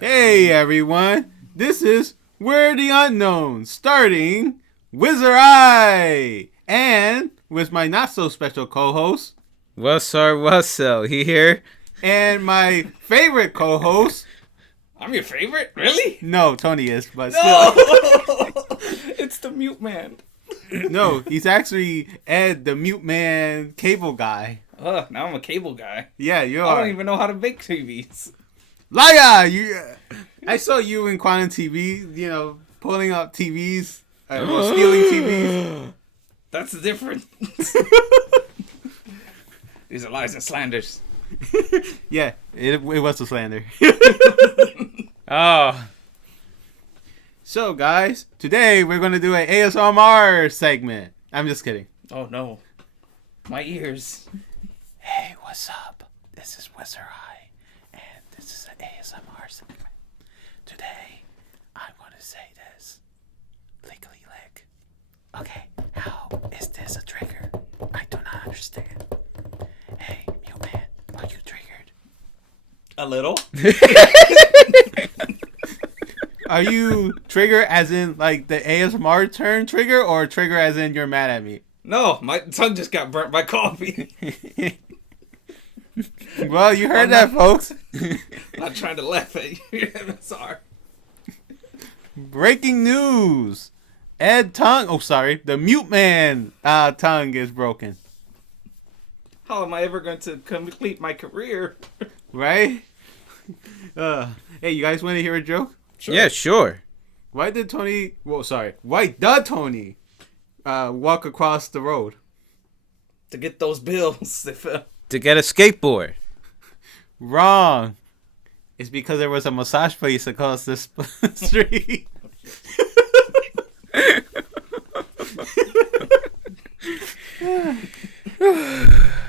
Hey everyone, this is Where the Unknown, starting Rus R and with my not so special co-host, Rus R Russell here. And my favorite co-host. I'm your favorite? Really? No, Tony is, but no! still. It's the mute man. No, he's actually Ed, the mute man cable guy. Now I'm a cable guy. Yeah, you I are. don't even know how to make TVs. Liar! I saw you in Quantum TV, pulling up TVs, stealing TVs. That's the difference. These are lies and slanders. Yeah, it was a slander. Oh. So, guys, today we're going to do an ASMR segment. I'm just kidding. Oh, no. My ears. Hey, what's up? This is Rus R, and this is an ASMR segment. Today, I'm going to say this. Lickly lick. Okay, how is this a trigger? I do not understand. Hey, mute man, are you triggered? A little. Are you trigger as in like the ASMR turn trigger, or trigger as in you're mad at me? No, my tongue just got burnt by coffee. Well, you heard that, folks. Not trying to laugh at you, MSR. Breaking news. The mute man tongue is broken. How am I ever going to complete my career? Right? Hey, you guys want to hear a joke? Sure. Yeah, sure. Why did Tony walk across the road? To get those bills. To get a skateboard. Wrong. It's because there was a massage place across this street.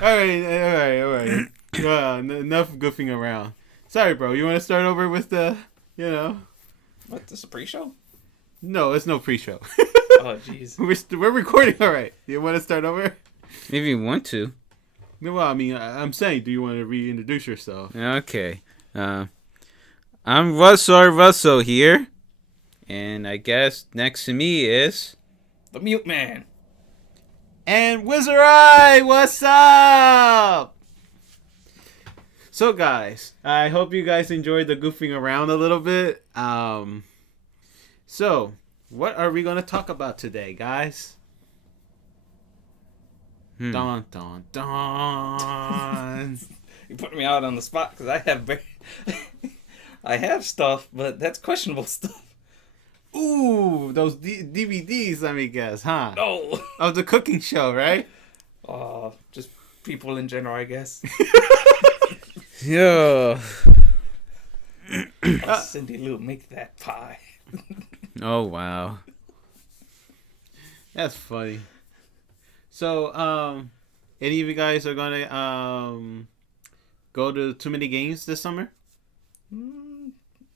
All right. Enough goofing around. Sorry, bro. You want to start over with the, What, this a pre-show? No, it's no pre-show. Oh, jeez. We're recording, all right. You want to start over? If you want to. No, well, I mean, I'm saying, do you want to reintroduce yourself? Okay. I'm Rus R Russell here. And I guess next to me is... The mute man. And Rus R, what's up? So, guys, I hope you guys enjoyed the goofing around a little bit. So, what are we going to talk about today, guys? Dun, dun, dun. You put me out on the spot because I have stuff, but that's questionable stuff. Ooh, those DVDs, let me guess, huh? No. Of the cooking show, right? Just people in general, I guess. Yeah. Cindy Lou, make that pie. Oh, wow. That's funny. So, any of you guys are gonna go to too many games this summer?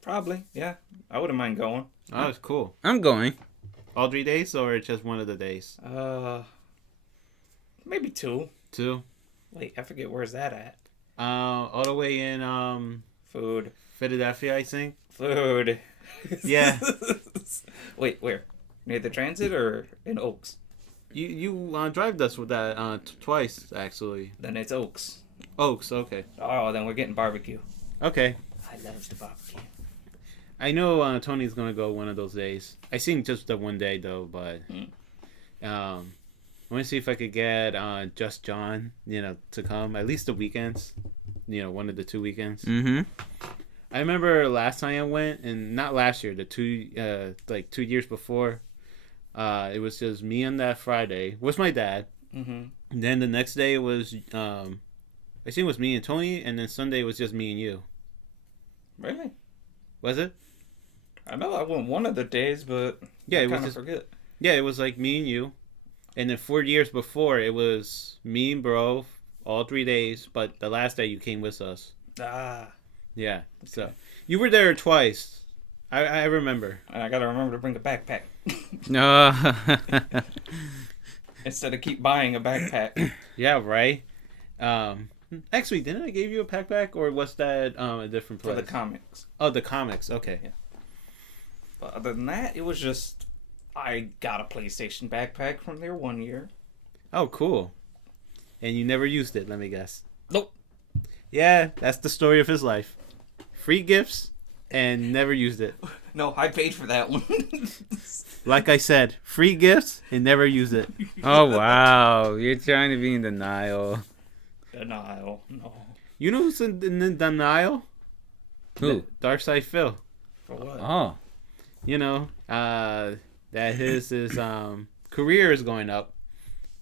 Probably, yeah. I wouldn't mind going. Oh, that's cool. I'm going. All 3 days, or just one of the days? Maybe 2. 2. Wait, I forget where's that at. All the way in Food. Philadelphia, I think. Food. Yeah. Wait, where? Near the transit or in Oaks? You drive us with that twice, actually. Then it's Oaks. Oaks, okay. Oh, then we're getting barbecue. Okay. I love the barbecue. I know Tony's gonna go one of those days. I seen just the one day though, but I want to see if I could get Just John, to come at least the weekends. One of the 2 weekends. Mm-hmm. I remember last time I went, and not last year, the 2 years before. It was just me on that Friday with my dad. Mm-hmm. And then the next day was I think it was me and Tony, and then Sunday was just me and you. Really? Was it? I know I went one of the days, but yeah, I kind of forget. Yeah, it was like me and you. And then 4 years before, it was me and bro all 3 days, but the last day you came with us. Ah. Yeah, so you were there twice. I remember. And I gotta remember to bring a backpack. No. Instead of keep buying a backpack. Yeah, right. Actually, didn't I give you a backpack, or was that a different For place? the comics. Oh, the comics. Okay. Yeah. But other than that, it was just I got a PlayStation backpack from there 1 year. Oh, cool. And you never used it, let me guess. Nope. Yeah, that's the story of his life. Free gifts and never used it. No, I paid for that one. Like I said, free gifts and never used it. Oh, wow. You're trying to be in denial. Denial. No. You know who's in denial? Who? DarkSydePhil. For what? Oh. You know, that his career is going up.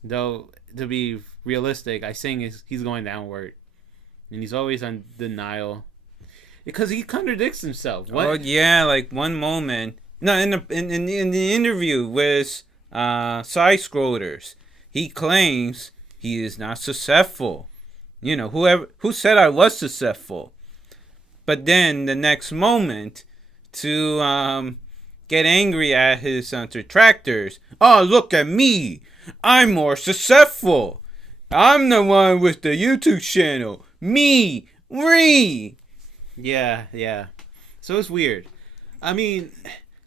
Though, to be realistic, I think he's going downward. And he's always on denial. Because he contradicts himself. What? Oh yeah, like one moment. No, in the interview with side scrollers, he claims he is not successful. You know, who said I was successful? But then the next moment, to get angry at his detractors. Oh, look at me! I'm more successful. I'm the one with the YouTube channel. Me, Yeah. So it's weird. I mean,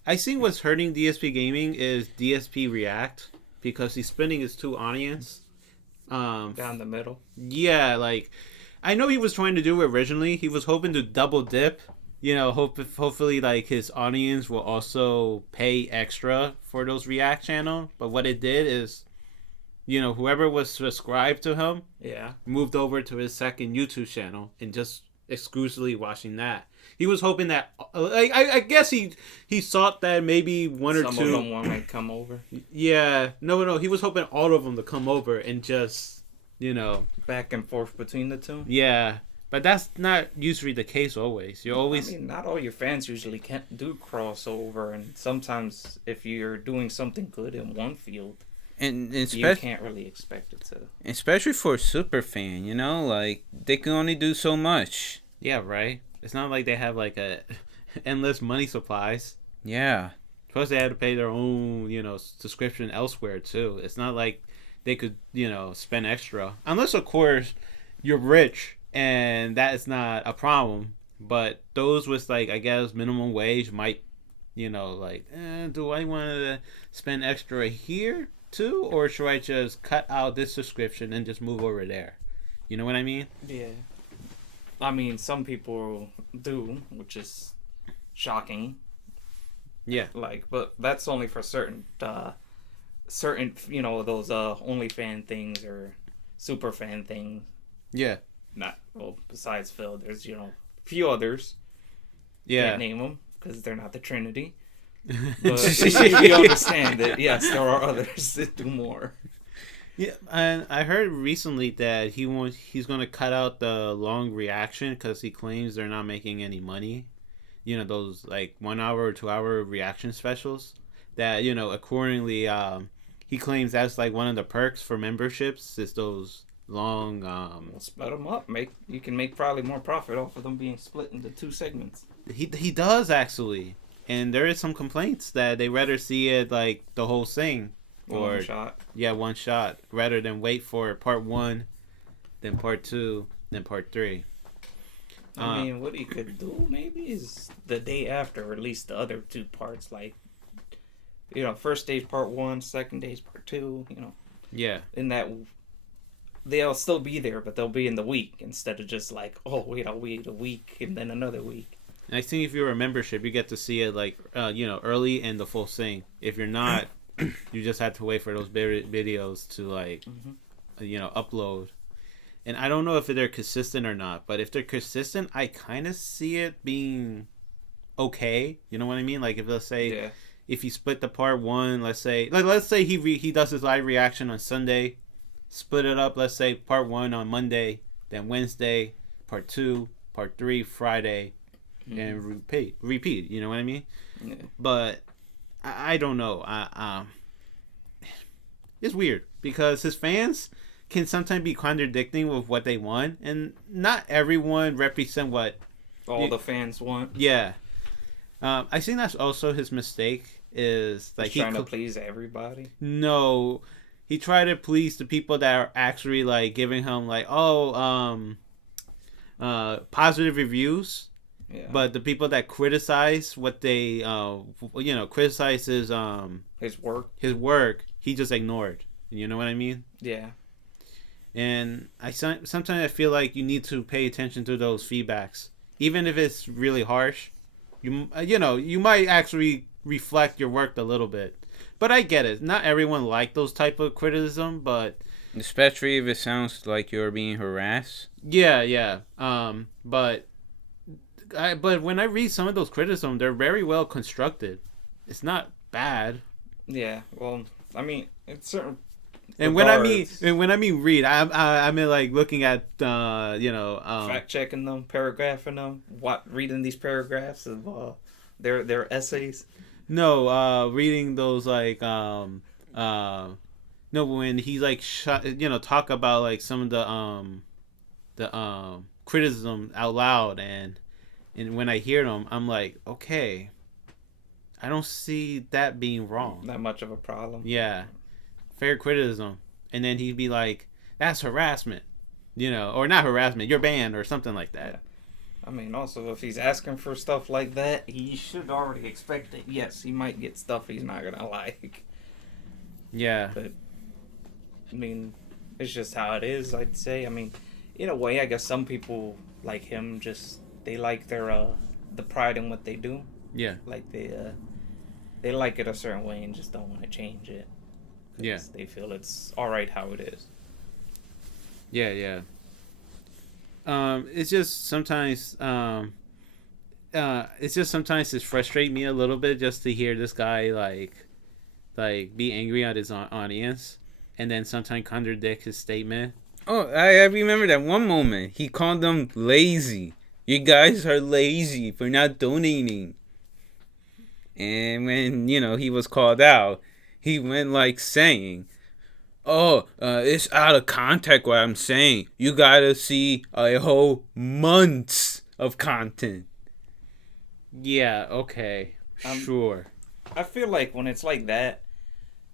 I think what's hurting DSP Gaming is DSP React because he's spinning his two audience. Down the middle. Yeah, like I know he was trying to do it originally. He was hoping to double dip. You know, hopefully like his audience will also pay extra for those React channel. But what it did is, you know, whoever was subscribed to him Yeah. moved over to his second YouTube channel and just exclusively watching that. He was hoping that, I guess he thought that maybe one or Some two. of them might come over. Yeah, no. He was hoping all of them to come over and just, you know. Back and forth between the two. Yeah, but that's not usually the case always. You always. I mean, not all your fans usually can't do crossover, and sometimes if you're doing something good in one field, and you especially can't really expect it to. especially for a super fan, you know, like they can only do so much. Yeah, right. It's not like they have like a endless money supplies. Yeah. Plus, they had to pay their own, you know, subscription elsewhere too. It's not like they could, you know, spend extra. Unless, of course, you're rich and that is not a problem. But those with, like, I guess, minimum wage might, you know, like, do I want to spend extra here too? Or should I just cut out this subscription and just move over there? You know what I mean? Yeah. I mean, some people do, which is shocking. Yeah. Like, but that's only for certain, you know, those OnlyFan things or super fan things. Yeah. Not well. Besides Phil, there's a few others. Yeah. Can't name them because they're not the Trinity. But you understand that yes, there are others that do more. Yeah, and I heard recently that he's going to cut out the long reaction because he claims they're not making any money. You know, those like 1 hour or 2 hour reaction specials. That, you know, accordingly, he claims that's like one of the perks for memberships is those long. We'll split them up. You can make probably more profit off of them being split into two segments. He does actually, and there is some complaints that they rather see it like the whole thing. Or One shot. Yeah, one shot rather than wait for part 1, then part 2, then part 3. I mean, what he could do maybe is the day after release the other two parts, like first stage part 1, second stage part 2. Yeah. In that they'll still be there, but they'll be in the week instead of just like, oh wait, I'll wait a week and then another week. And I think if you're a membership, you get to see it like early and the full thing. If you're not. You just have to wait for those videos to like, upload. And I don't know if they're consistent or not, but if they're consistent, I kind of see it being okay. You know what I mean? Like if let's say, if you split the part 1, let's say he does his live reaction on Sunday, split it up. Let's say part 1 on Monday, then Wednesday, part 2, part 3 Friday, and repeat. You know what I mean? Yeah. But. I don't know. It's weird because his fans can sometimes be contradicting with what they want, and not everyone represent what all the fans want. Yeah, I think that's also his mistake. Is like he's trying to please everybody. No, he tried to please the people that are actually like giving him like positive reviews. Yeah. But the people that criticize what they criticize his work, he just ignored. You know what I mean? Yeah. And sometimes I feel like you need to pay attention to those feedbacks, even if it's really harsh. You might actually reflect your work a little bit. But I get it. Not everyone like those type of criticism, but especially if it sounds like you're being harassed. Yeah. But when I read some of those criticisms, they're very well constructed. It's not bad. Yeah. Well, I mean, it's certain. And when I mean read, I mean like looking at fact checking them, paragraphing them, reading these paragraphs of their essays. No, reading those like no, when he like talk about like some of the criticism out loud, and when I hear them, I'm like, okay, I don't see that being wrong. Not much of a problem. Yeah. Fair criticism. And then he'd be like, that's harassment, or not harassment, you're banned or something like that. Yeah. I mean, also, if he's asking for stuff like that, he should already expect it. Yes, he might get stuff he's not gonna like. Yeah. But, I mean, it's just how it is, I'd say. I mean, in a way, I guess some people like him, they like their, the pride in what they do. Yeah. Like, they like it a certain way and just don't want to change it. Yeah. They feel it's alright how it is. Yeah. It's just sometimes it frustrates me a little bit just to hear this guy like be angry at his audience and then sometimes contradict his statement. Oh, I remember that one moment. He called them lazy. You guys are lazy for not donating. And when, he was called out, he went like saying, it's out of context what I'm saying. You gotta see a whole months of content. Yeah, okay. Sure. I feel like when it's like that,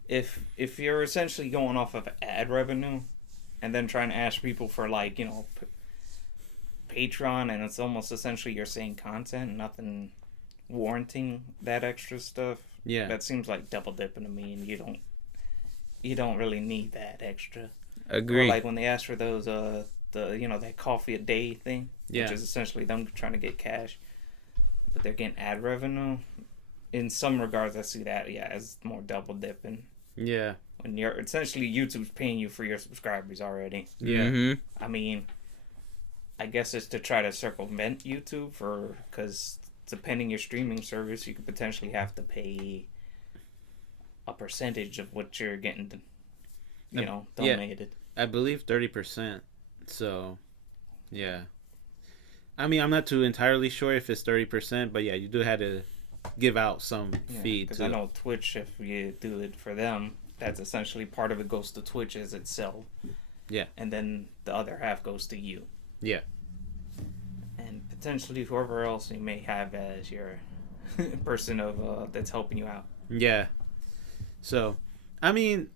if you're essentially going off of ad revenue and then trying to ask people for like, Patreon, and it's almost essentially you're saying content, nothing warranting that extra stuff. Yeah. That seems like double dipping to me, and you don't really need that extra. Agree. Or like when they ask for those that coffee a day thing, yeah, which is essentially them trying to get cash, but they're getting ad revenue. In some regards, I see that as more double dipping. Yeah. When you're essentially YouTube's paying you for your subscribers already. Yeah. Mm-hmm. I mean, I guess it's to try to circumvent YouTube because depending your streaming service, you could potentially have to pay a percentage of what you're getting, donated. Yeah, I believe 30%. So, yeah. I mean, I'm not too entirely sure if it's 30%, but yeah, you do have to give out some feed. Because I know Twitch, if you do it for them, that's essentially part of it goes to Twitch as itself. Yeah. And then the other half goes to you. Yeah. And potentially whoever else you may have as your person of that's helping you out. Yeah. So, I mean,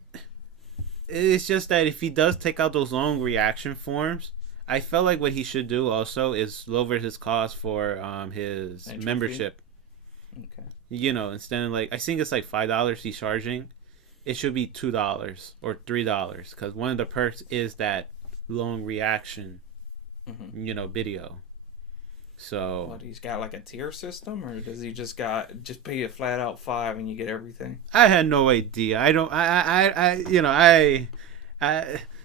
it's just that if he does take out those long reaction forms, I felt like what he should do also is lower his cost for his Entry membership. Fee? Okay. Instead of like, I think it's like $5 he's charging, it should be $2 or $3 because one of the perks is that long reaction, video. So What, he's got like a tier system, or does he just pay you flat out $5 and you get everything? I had no idea.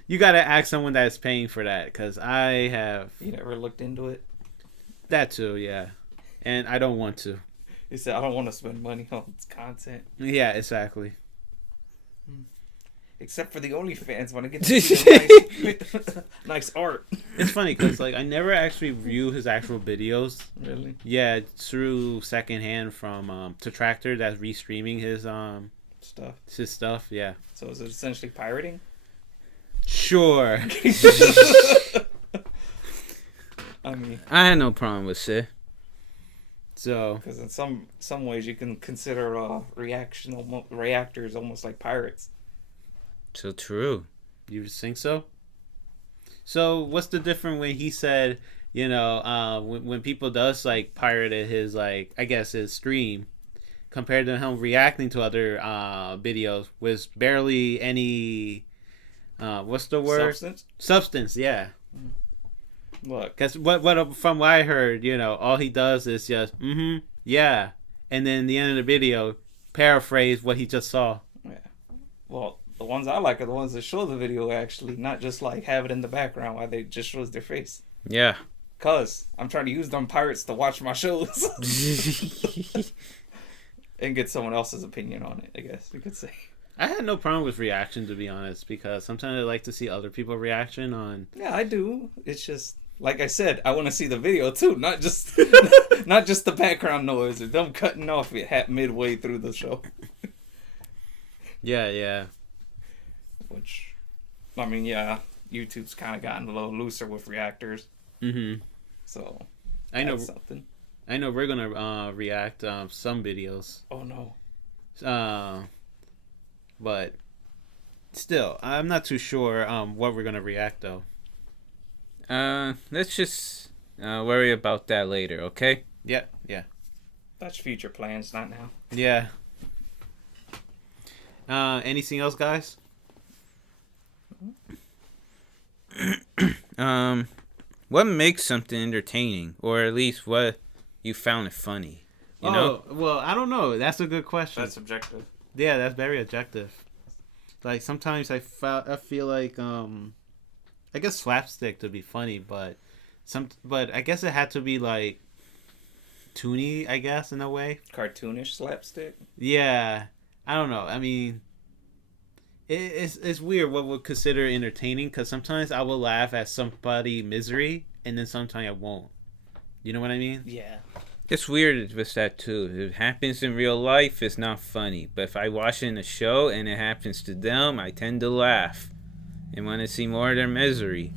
You gotta ask someone that's paying for that because I have. You never looked into it? That too, yeah, and I don't want to. He said, I don't want to spend money on content. Yeah, exactly. Except for the OnlyFans when I get to see nice art. It's funny because like I never actually view his actual videos. Really? Yeah, through secondhand from Detractor that's restreaming his stuff. His stuff, yeah. So is it essentially pirating? Sure. I mean, I had no problem with it. So, because in some ways you can consider reactors almost like pirates. So true. You think so? So what's the difference when he said, when people does like pirated his like I guess his stream compared to him reacting to other videos with barely any what's the word? Substance, yeah. Look, because what from what I heard, all he does is just yeah, and then the end of the video paraphrase what he just saw. Yeah. Well, the ones I like are the ones that show the video actually, not just like have it in the background while they just shows their face. Yeah. Cause I'm trying to use them pirates to watch my shows and get someone else's opinion on it. I guess you could say. I had no problem with reaction, to be honest, because sometimes I like to see other people's reaction on. Yeah, I do. It's just like I said, I want to see the video too, not just not just the background noise or them cutting off it midway through the show. Yeah. Which, I mean, yeah, YouTube's kind of gotten a little looser with reactors. Mm-hmm. So, I know something. I know we're gonna react some videos. Oh no. But still, I'm not too sure what we're gonna react though. Let's just worry about that later, okay? Yeah. That's future plans, not now. Yeah. Anything else, guys? What makes something entertaining, or at least what you found it funny? You know? Well, I don't know. That's a good question. That's subjective. Yeah, that's very objective. Like sometimes I feel like I guess slapstick to be funny, but I guess it had to be like toony, I guess, in a way. Cartoonish slapstick. Yeah, I don't know. I mean, it's weird what we'll consider entertaining, because sometimes I will laugh at somebody's misery, and then sometimes I won't. You know what I mean? Yeah. It's weird with that too. If it happens in real life, it's not funny. But if I watch it in a show and it happens to them, I tend to laugh and want to see more of their misery.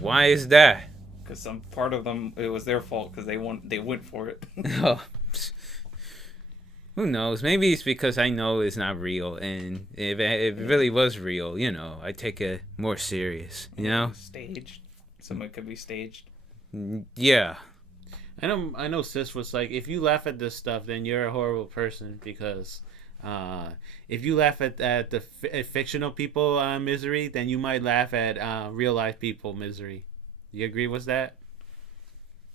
Why is that? Because some part of them, it was their fault because they went for it. Oh, who knows? Maybe it's because I know it's not real, and if it really was real, I take it more serious. Staged. Some it could be staged. Yeah. I know Sis was like, if you laugh at this stuff, then you're a horrible person, because if you laugh at the fictional people misery, then you might laugh at real life people misery. You agree with that?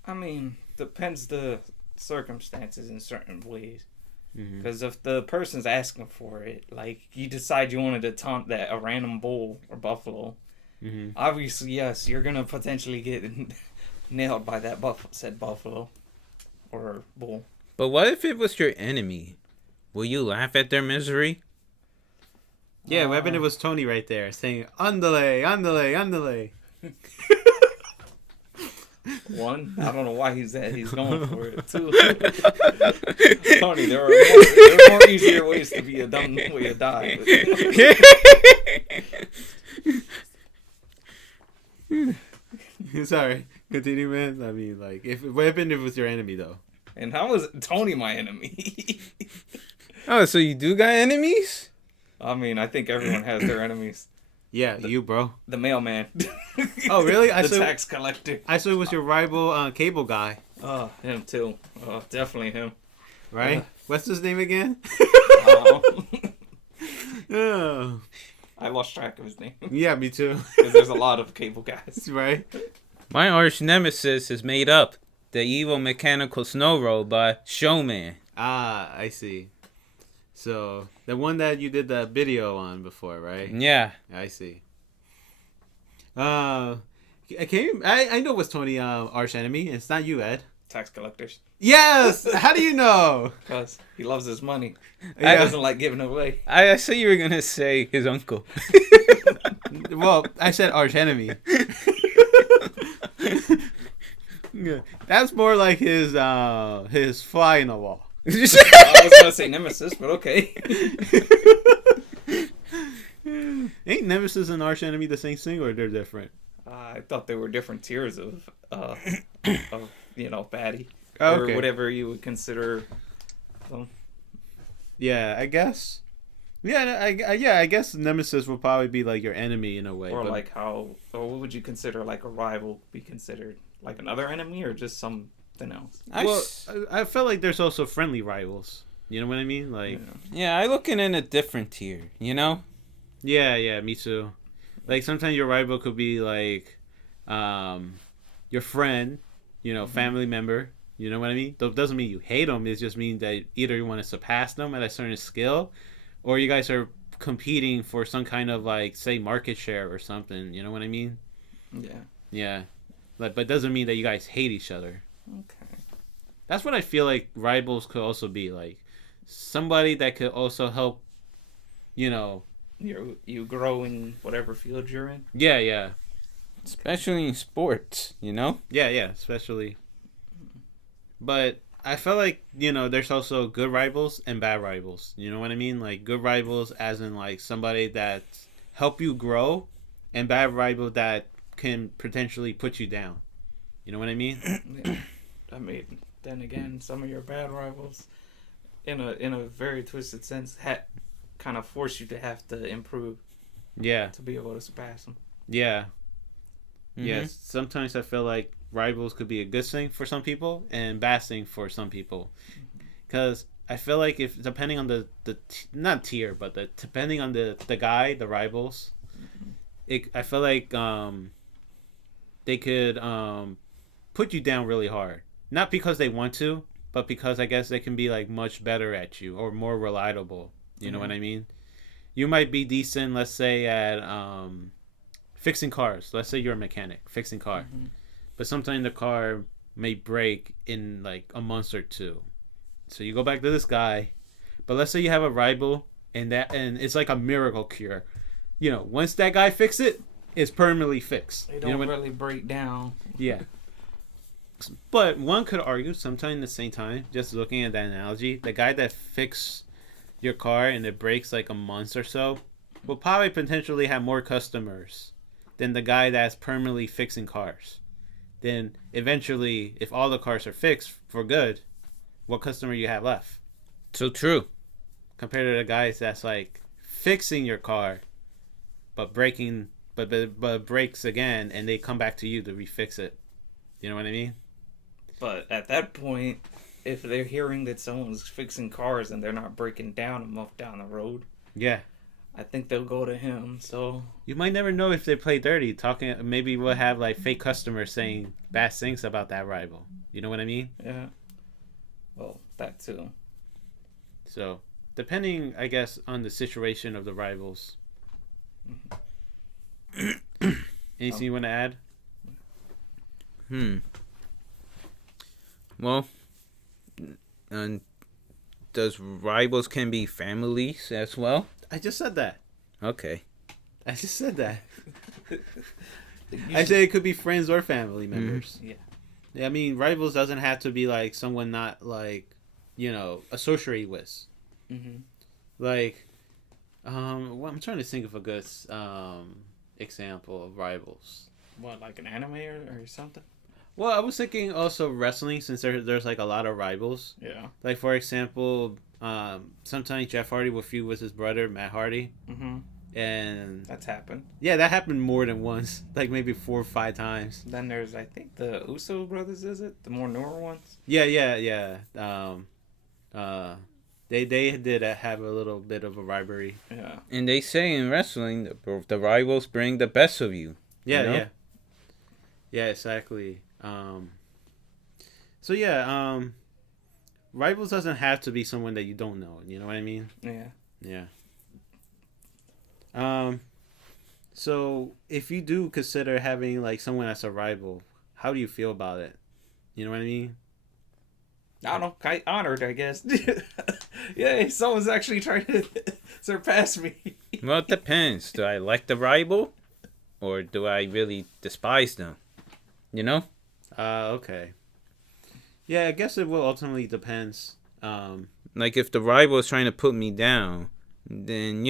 I mean, depends the circumstances in certain ways. Mm-hmm. Because if the person's asking for it, like you decide you wanted to taunt a random bull or buffalo, mm-hmm. obviously yes, you're gonna potentially get nailed by that said buffalo or bull. But what if it was your enemy? Will you laugh at their misery? Yeah, what happened? It was Tony right there saying "Andale, andale, andale." One, I don't know why he's going for it. Two, Tony, there are more easier ways to be a dumb way to die. Sorry, continue, man. I mean, like, what happened if it was your enemy, though? And how is Tony my enemy? Oh, so you do got enemies? I mean, I think everyone has their enemies. Yeah, you, bro. The mailman. Oh, really? The tax collector. I saw it was your rival cable guy. Oh, him too. Oh, definitely him. Right? What's his name again? Oh. I lost track of his name. Yeah, me too. Because there's a lot of cable guys. Right? My arch nemesis is made up. The evil mechanical snow robot, Showman. Ah, I see. So, the one that you did the video on before, right? Yeah. I see. Can you, I know what's Tony arch enemy. It's not you, Ed. Tax collectors. Yes! How do you know? Because he loves his money. He Yeah. doesn't like giving it away. I said you were going to say his uncle. Well, I said arch enemy. Yeah. That's more like his fly in the wall. I was going to say nemesis, but okay. Ain't Nemesis and arch enemy the same thing, or they're different? I thought there were different tiers of baddie. Oh, or okay. whatever you would consider. Yeah, I guess. Yeah, I guess Nemesis will probably be like your enemy in a way. Or but like how, or what would you consider like a rival be considered? Like another enemy or just something else? I felt like there's also friendly rivals. You know what I mean? Like, Yeah, I look in a different tier, you know? yeah, me too. Like sometimes your rival could be like, your friend, family member. You know what I mean? That doesn't mean you hate them. It just means that either you want to surpass them at a certain skill, or you guys are competing for some kind of like, say, market share or something. You know what I mean? Yeah. Yeah. Like, but it doesn't mean that you guys hate each other. Okay. That's what I feel like rivals could also be, like somebody that could also help. You grow in whatever field you're in. Yeah. Especially in sports, you know? Yeah, especially. But I feel like, there's also good rivals and bad rivals. You know what I mean? Like good rivals as in like somebody that help you grow, and bad rival that can potentially put you down. You know what I mean? Yeah. I mean, then again, some of your bad rivals, in a very twisted sense, kind of force you to have to improve. Yeah. To be able to surpass them. Yeah. Mm-hmm. Yes. Sometimes I feel like rivals could be a good thing for some people and bad thing for some people, because I feel like if depending on the not tier, but depending on the guy, the rivals, I feel like they could put you down really hard, not because they want to, but because I guess they can be like much better at you or more reliable. You know what I mean? You might be decent, let's say, at fixing cars. Let's say you're a mechanic fixing car, but sometimes the car may break in like a month or two. So you go back to this guy, but let's say you have a rival and it's like a miracle cure. Once that guy fix it, it's permanently fixed. They don't really break down. Yeah. But one could argue sometime at the same time, just looking at that analogy, the guy that fixed your car and it breaks like a month or so will probably potentially have more customers than the guy that's permanently fixing cars. Then eventually, if all the cars are fixed for good, what customer you have left? So true. Compared to the guys that's like fixing your car, but breaking, but breaks again, and they come back to you to refix it. You know what I mean? But at that point, if they're hearing that someone's fixing cars and they're not breaking down a month down the road, yeah, I think they'll go to him. So you might never know if they play dirty. Maybe we'll have like fake customers saying bad things about that rival. You know what I mean? yeah. Well, that too. So, depending, I guess, on the situation of the rivals. Anything you want to add? Well, does rivals can be families as well? I just said that. Okay. I just said that. I say it could be friends or family members. Yeah. I mean, rivals doesn't have to be like someone not like, associated with. Like, well, I'm trying to think of a good example of rivals. What, like an anime or something? Well, I was thinking also wrestling, since there's like a lot of rivals. Yeah. Like, for example, sometimes Jeff Hardy will feud with his brother Matt Hardy. And that's happened. Yeah, that happened more than once, like maybe 4 or 5 times. Then there's, I think, the Uso brothers. Is it the more newer ones? Yeah. They did have a little bit of a rivalry. Yeah. And they say in wrestling, the rivals bring the best of you. Yeah, you know? yeah, exactly. So yeah, rivals doesn't have to be someone that you don't know. You know what I mean? Yeah. So if you do consider having like someone as a rival, how do you feel about it? You know what I mean? I don't know. Quite honored, I guess. Yeah, someone's actually trying to surpass me. Well, it depends. Do I like the rival, or do I really despise them? You know? Okay. Yeah, I guess it will ultimately depends. Like if the rival is trying to put me down, then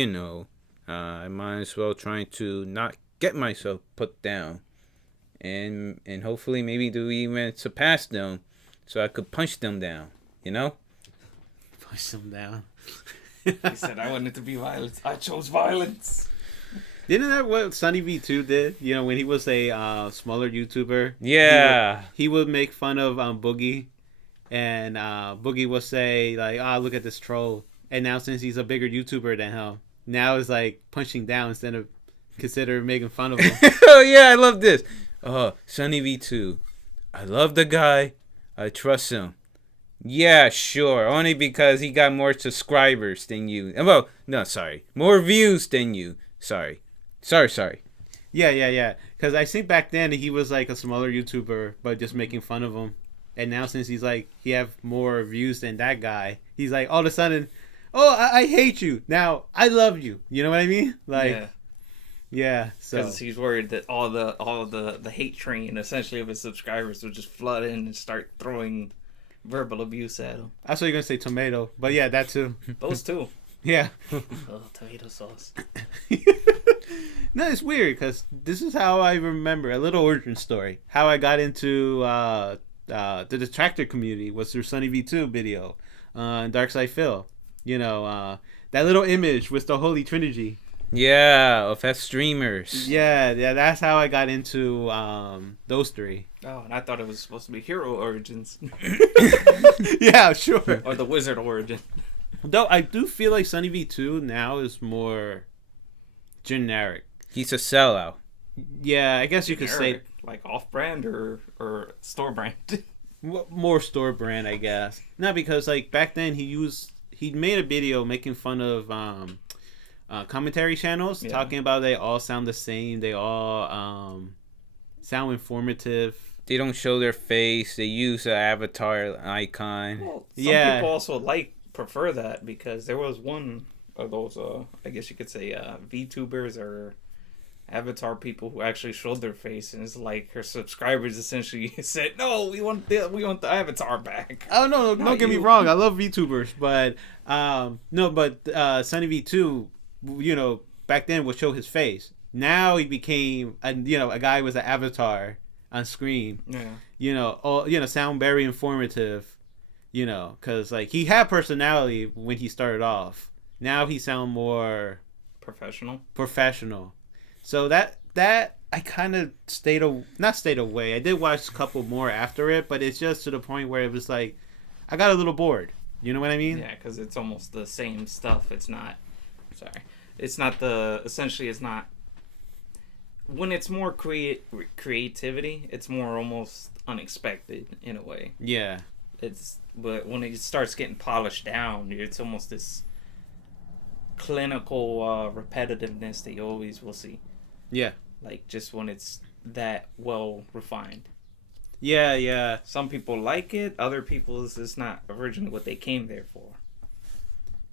I might as well try to not get myself put down, and hopefully maybe do even surpass them, so I could punch them down. Push them down. He said, "I wanted to be violent. I chose violence." Didn't that what Sunny V2 did? You know, when he was a smaller YouTuber. Yeah. He would make fun of Boogie, and Boogie would say like, "Ah, look at this troll." And now since he's a bigger YouTuber than him, now it's like punching down instead of consider making fun of him. Oh yeah, I love this. Sunny V2. I love the guy. I trust him. Yeah, sure. Only because he got more subscribers than you. Well, no, sorry. More views than you. Sorry. Yeah. Because I think back then he was like a smaller YouTuber, but just making fun of him. And now since he's like, he have more views than that guy, he's like all of a sudden, oh, I hate you. Now I love you. You know what I mean? Like, yeah. So Because he's worried that all the hate train essentially of his subscribers would just flood in and start throwing verbal abuse at him. I thought you were gonna say tomato, but yeah, that too. Those two. Yeah. Oh, tomato sauce. No, it's weird because this is how I remember a little origin story. How I got into the detractor community was through Sunny V2 video, and DarkSydePhil. You know, that little image with the Holy Trinity. Yeah, of F streamers. Yeah, that's how I got into those three. Oh, and I thought it was supposed to be hero origins. Yeah, sure. Or the wizard origin. Though I do feel like Sunny V2 now is more generic. He's a sellout. Yeah, I guess you could say like off-brand or store brand. more store brand, I guess. Not because like back then he made a video making fun of commentary channels, talking about they all sound the same, they all sound informative. They don't show their face. They use an avatar icon. Well, some people also prefer that because there was one of those I guess you could say VTubers or avatar people who actually showed their face, and it's like her subscribers essentially said, "No, we want the avatar back." Oh no, don't get me wrong, I love VTubers, but Sunny V2, you know, back then would show his face. Now he became a guy with an avatar on screen. Yeah. Sound very informative. Because like he had personality when he started off. Now he sound more professional. So that I kind of not stayed away. I did watch a couple more after it, but it's just to the point where it was like I got a little bored. You know what I mean? Yeah, because it's almost the same stuff. It's not. When it's more creativity, it's more almost unexpected in a way. Yeah. But when it starts getting polished down, it's almost this clinical repetitiveness that you always will see. Yeah. Like just when it's that well refined. Yeah. Some people like it. Other people, it's not originally what they came there for.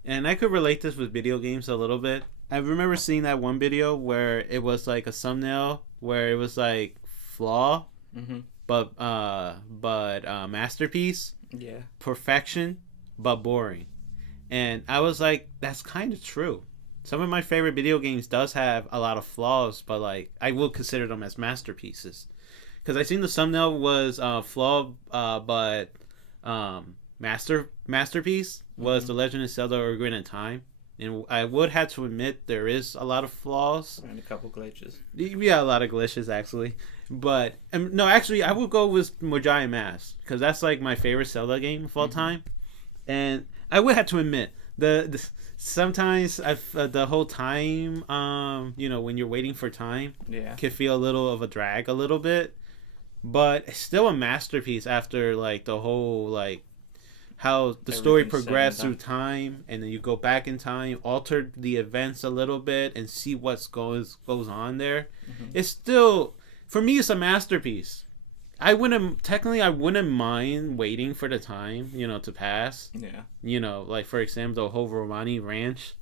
And I could relate this with video games a little bit. I remember seeing that one video where it was like a thumbnail where it was like flaw, but masterpiece, perfection, but boring. And I was like, that's kind of true. Some of my favorite video games does have a lot of flaws, but like I will consider them as masterpieces. Because I seen the thumbnail was flawed, but masterpiece was The Legend of Zelda: Ocarina of Time. And I would have to admit there is a lot of flaws. And a couple glitches. Yeah, a lot of glitches, actually. But, no, actually, I would go with Majora's Mask. Because that's, like, my favorite Zelda game of all time. And I would have to admit, sometimes the whole time, when you're waiting for time, can feel a little of a drag a little bit. But it's still a masterpiece after, like, the whole, like, how the story progressed through time, and then you go back in time, alter the events a little bit, and see what goes on there. It's still, for me, it's a masterpiece. I wouldn't mind waiting for the time, to pass. Yeah. Like for example, the whole Romani Ranch.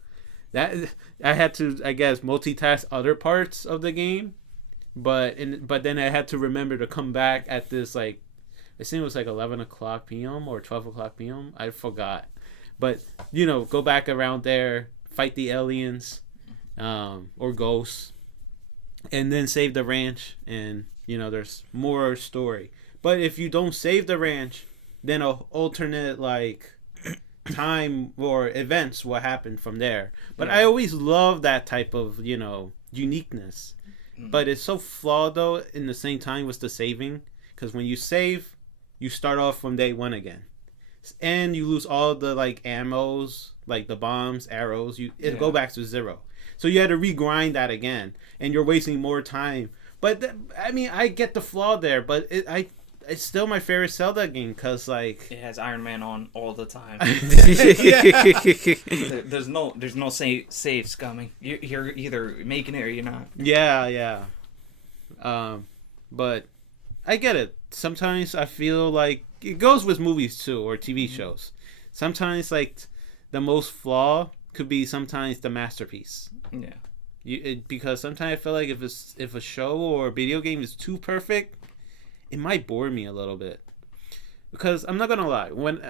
That I had to, I guess, multitask other parts of the game, but then I had to remember to come back at this like. I think it was like 11 o'clock p.m. or 12 o'clock p.m. I forgot. But, go back around there, fight the aliens or ghosts, and then save the ranch. And, there's more story. But if you don't save the ranch, then an alternate, like, time or events what happened from there. But Yeah. I always love that type of, uniqueness. But it's so flawed though in the same time with the saving, because when you save, you start off from day one again, and you lose all the like ammos, like the bombs, arrows. It go back to 0. So you had to regrind that again, and you're wasting more time. But I mean, I get the flaw there, but it's still my favorite Zelda game because like It has Iron Man on all the time. yeah. There's no saves coming. You're either making it or you're not. Yeah. But I get it. Sometimes I feel like it goes with movies too or TV shows. Sometimes like the most flaw could be sometimes the masterpiece. Yeah. Because sometimes I feel like if a show or video game is too perfect, it might bore me a little bit. Because I'm not gonna lie, when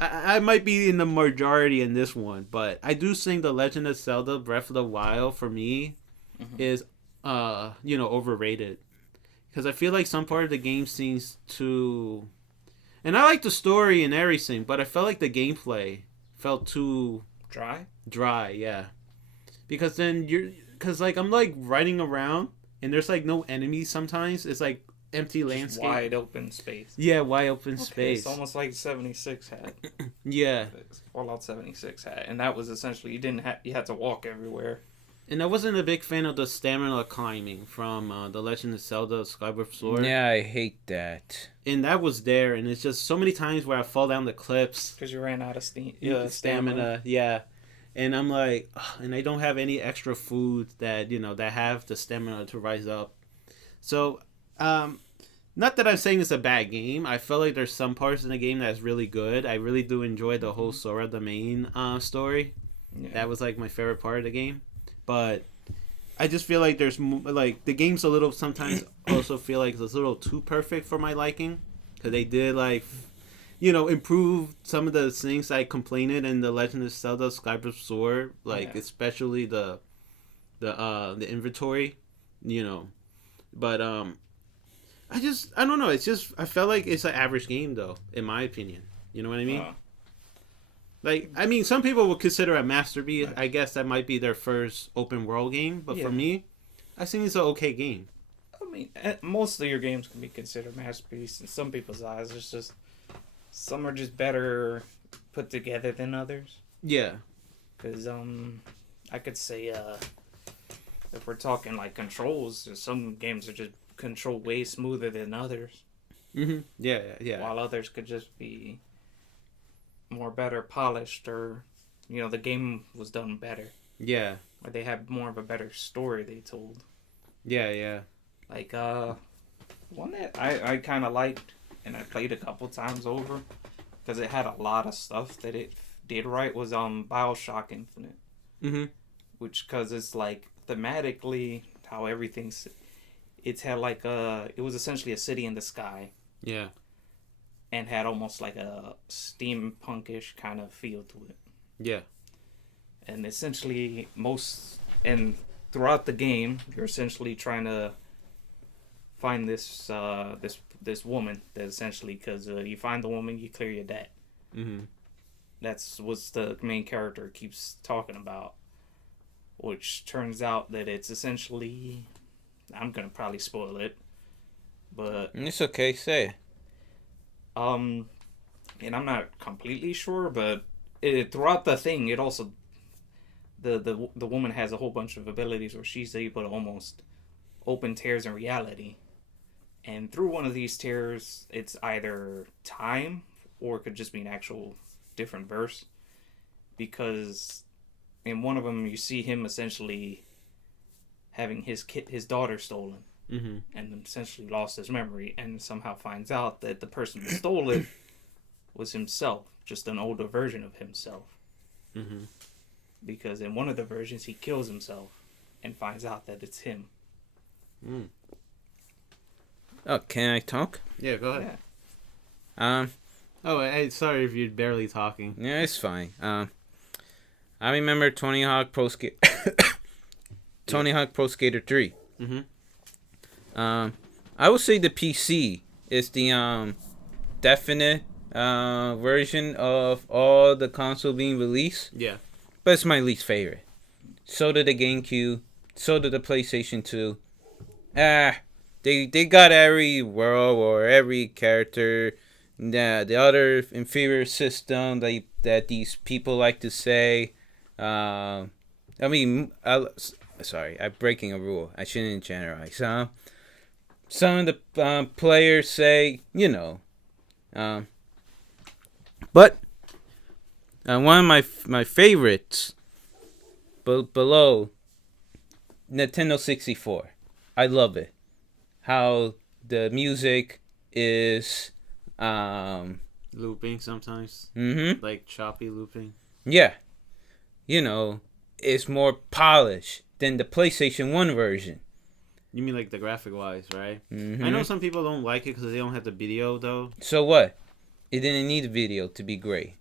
I might be in the majority in this one, but I do think The Legend of Zelda: Breath of the Wild for me is overrated. Because I feel like some part of the game seems to, and I like the story and everything, but I felt like the gameplay felt too dry. Yeah, because then because like I'm like riding around and there's like no enemies. Sometimes it's like empty Just landscape, wide open space. Yeah, wide open Okay, space. it's almost like 76 had. Yeah, Fallout 76 had, and that was essentially you had to walk everywhere. and I wasn't a big fan of the stamina climbing from The Legend of Zelda: Skyward Sword. Yeah, I hate that. And that was there, and it's just so many times where I fall down the cliffs. Because you ran out of Stamina, yeah. And I'm like, ugh, and I don't have any extra food that that have the stamina to rise up. So, not that I'm saying it's a bad game. I feel like there's some parts in the game that's really good. I really do enjoy the whole Sora the main story. Yeah. That was like my favorite part of the game. But I just feel like there's like the game's a little sometimes also feel like it's a little too perfect for my liking, because they did like improve some of the things I complained in The Legend of Zelda: Skyward Sword, like especially the inventory, but I don't know, it's just I felt like it's an average game though, in my opinion. You know what I mean? Like, I mean, some people would consider it a masterpiece. I guess that might be their first open world game. But for me, I think it's an okay game. I mean, most of your games can be considered masterpieces in some people's eyes. It's just some are just better put together than others. Yeah. Because I could say if we're talking like controls, some games are just control way smoother than others. Mm-hmm. Yeah. While others could just be more better polished, or the game was done better. Yeah. Or they had more of a better story they told. Yeah. Like one that I kind of liked and I played a couple times over because it had a lot of stuff that it did right was BioShock Infinite. Mm-hmm. Which, because it's like thematically how everything's, it's had like it was essentially a city in the sky. Yeah. And had almost like a steampunkish kind of feel to it. Yeah. And essentially throughout the game, you're essentially trying to find this woman that essentially, because you find the woman, you clear your debt. Mm-hmm. That's what the main character keeps talking about, which turns out that it's essentially, I'm gonna probably spoil it, but It's okay, say it. and I'm not completely sure, but throughout the thing, it also the woman has a whole bunch of abilities where she's able to almost open tears in reality, and through one of these tears, it's either time or it could just be an actual different verse, because in one of them you see him essentially having his daughter stolen. Mm-hmm. And essentially lost his memory, and somehow finds out that the person who stole it was himself, just an older version of himself. Mm-hmm. Because in one of the versions he kills himself and finds out that it's him. Mm. Oh, can I talk? Yeah, go ahead. Yeah. Oh, hey, sorry if you're barely talking. Yeah, it's fine. I remember Tony Hawk Pro Skater 3. Mm-hmm. I would say the PC is the definite version of all the console being released, Yeah. but it's my least favorite. So did the GameCube. So did the PlayStation 2. They got every world or every character. The other inferior system that these people like to say. Sorry, I'm breaking a rule. I shouldn't generalize. Some of the players say, but one of my favorites below Nintendo 64. I love it. How the music is Looping sometimes. Mm-hmm. Like choppy looping. Yeah. It's more polished than the PlayStation 1 version. You mean like the graphic wise, right? Mm-hmm. I know some people don't like it because they don't have the video though. So what? It didn't need video to be great.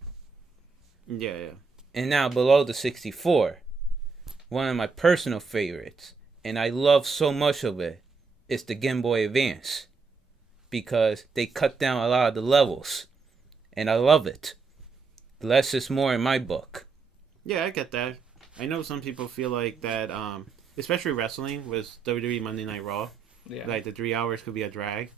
Yeah, yeah. And now below the 64, one of my personal favorites, and I love so much of it, is the Game Boy Advance. Because they cut down a lot of the levels. And I love it. Less is more in my book. Yeah, I get that. I know some people feel like that, especially wrestling with WWE Monday Night Raw. Yeah. Like the 3 hours could be a drag.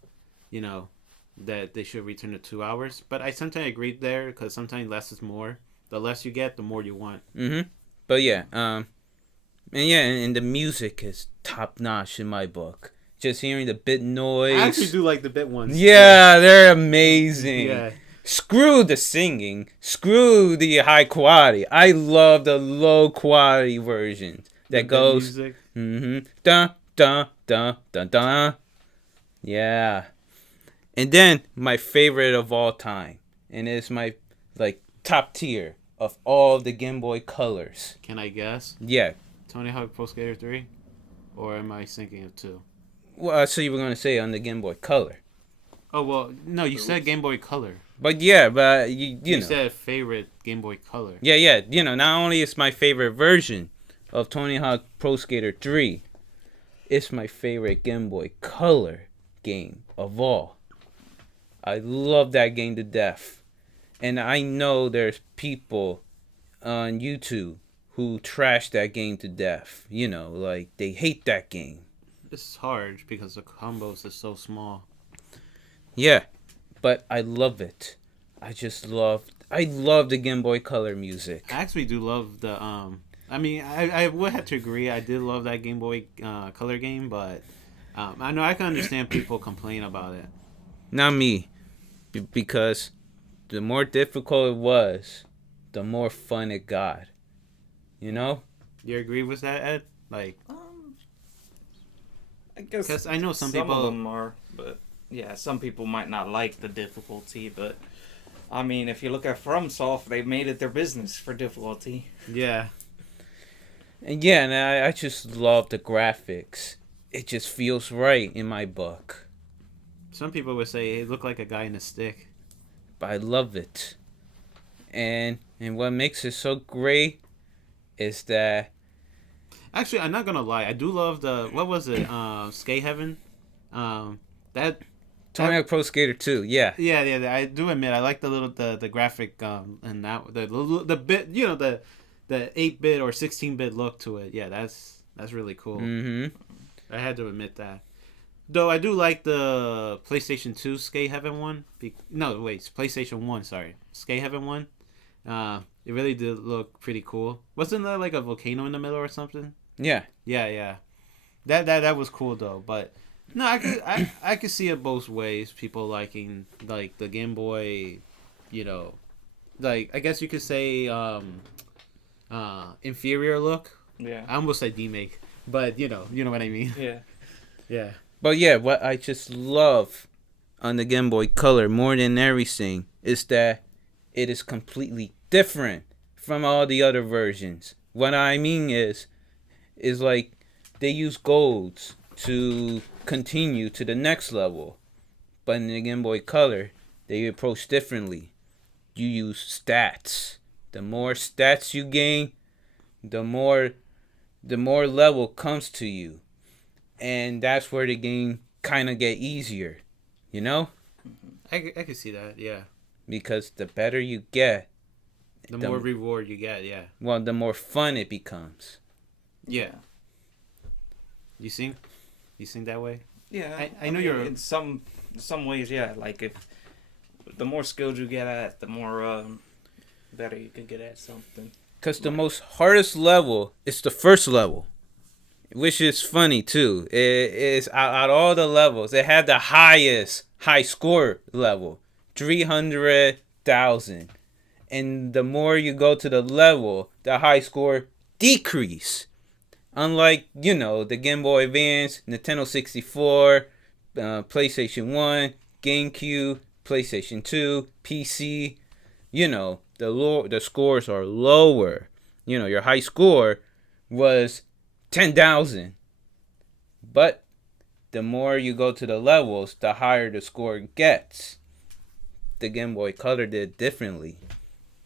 That they should return to 2 hours. But I sometimes agree there because sometimes less is more. The less you get, the more you want. Mm-hmm. But yeah, and the music is top notch in my book. Just hearing the bit noise. I actually do like the bit ones. Yeah, they're amazing. Yeah. Screw the singing. Screw the high quality. I love the low quality version that goes. Music. Mm-hmm. Dun dun dun dun dun. Yeah. And then my favorite of all time, and it's my top tier of all the Game Boy Colors. Can I guess? Yeah. Tony Hawk Pro Skater 3? Or am I thinking of 2? Well, so you were gonna say on the Game Boy Color. Oh, well, no, you said Game Boy Color. But yeah, but you You know. said favorite Game Boy Color. Yeah. Not only is my favorite version of Tony Hawk Pro Skater 3, it's my favorite Game Boy Color game of all. I love that game to death. And I know there's people on YouTube who trash that game to death. They hate that game. It's hard because the combos are so small. Yeah, but I love it. I love the Game Boy Color music. I actually do love the I would have to agree. I did love that Game Boy Color game, but I know I can understand people complain about it. Not me, because the more difficult it was, the more fun it got. You agree with that, Ed? I guess 'cause I know some of people- them are, but yeah, some people might not like the difficulty. But I mean, if you look at FromSoft, they made it their business for difficulty. Yeah. And I just love the graphics. It just feels right in my book. Some people would say it looked like a guy in a stick. But I love it. And what makes it so great is that Actually, I'm not gonna lie. I do love the what was it? Skate Heaven. That. Tony Hawk Pro Skater 2, yeah. Yeah. I do admit I like the graphic and that the bit the 8-bit or 16-bit look to it. Yeah, that's really cool. Mm-hmm. I had to admit that. Though I do like the PlayStation 2 Skate Heaven one. PlayStation 1. Sorry, Skate Heaven one. It really did look pretty cool. Wasn't there like a volcano in the middle or something? Yeah. Yeah. That was cool though. But no, I could see it both ways. People liking like the Game Boy, I guess you could say inferior look. Yeah. I almost said demake, but you know what I mean. Yeah. Yeah. But yeah, what I just love on the Game Boy Color more than everything is that it is completely different from all the other versions. What I mean is like they use golds to continue to the next level. But in the Game Boy Color, they approach differently. You use stats. The more stats you gain, the more level comes to you. And that's where the game kind of get easier, I can see that, yeah. because the better you get, The more reward you get, yeah. well, the more fun it becomes. Yeah. You think that way? Yeah, I know you're in some ways, yeah. Like if the more skilled you get at, the more better you can get at something. Because the most hardest level is the first level, which is funny too. It is out of all the levels, it had the highest high score level, 300,000. And the more you go to the level, the high score decrease. Unlike, the Game Boy Advance, Nintendo 64, PlayStation 1, GameCube, PlayStation 2, PC, the scores are lower. Your high score was 10,000. But the more you go to the levels, the higher the score gets. The Game Boy Color did differently.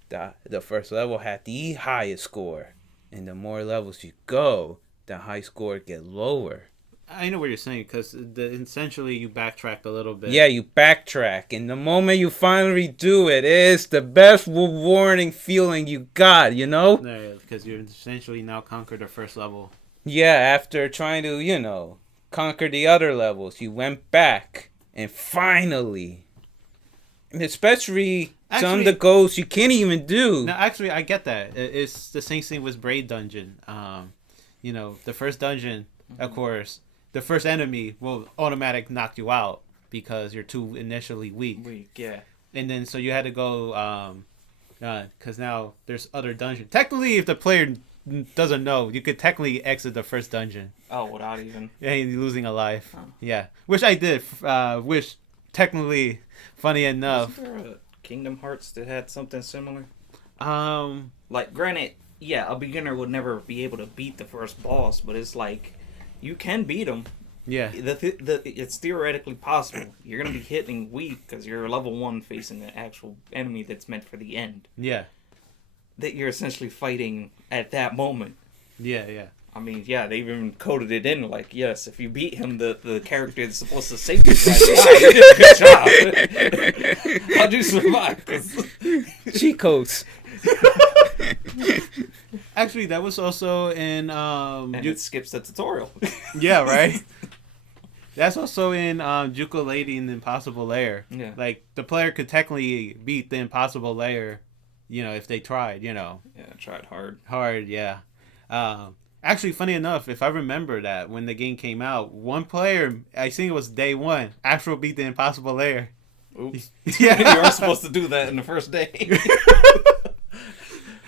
The first level had the highest score. And the more levels you go, the high score get lower. I know what you're saying, because essentially you backtracked a little bit. Yeah, you backtrack. And the moment you finally do it, it's the best rewarding feeling you got, Yeah, because you essentially now conquered the first level. Yeah, after trying to, conquer the other levels, you went back. And finally, especially some of the goals you can't even do. No, actually, I get that. It's the same thing with Braid Dungeon. The first dungeon, of course, the first enemy will automatic knock you out because you're too initially weak. Yeah. And then so you had to go, because now there's other dungeons. Technically, if the player doesn't know, you could technically exit the first dungeon. Oh, without even. Yeah, you're losing a life. Huh. Yeah, which I did. Which technically, funny enough. Was there a Kingdom Hearts that had something similar? Like, granted, yeah, a beginner would never be able to beat the first boss, but it's like you can beat them. Yeah. It's theoretically possible. You're gonna be hitting weak because you're level 1 facing an actual enemy that's meant for the end. Yeah. That you're essentially fighting at that moment. Yeah, yeah. I mean, yeah, they even coded it in like, yes, if you beat him, the character is supposed to save you. Like, you did a good job. How'd you survive? Cheat codes. Actually, that was also in and it skips the tutorial. Yeah, right. That's also in Juko-Lady and the Impossible Lair. Yeah. Like the player could technically beat the Impossible Lair, if they tried. Yeah, tried hard. Hard, yeah. Actually, funny enough, if I remember that when the game came out, one player, I think it was day one, actually beat the Impossible Lair. Oops. Yeah. You weren't supposed to do that in the first day.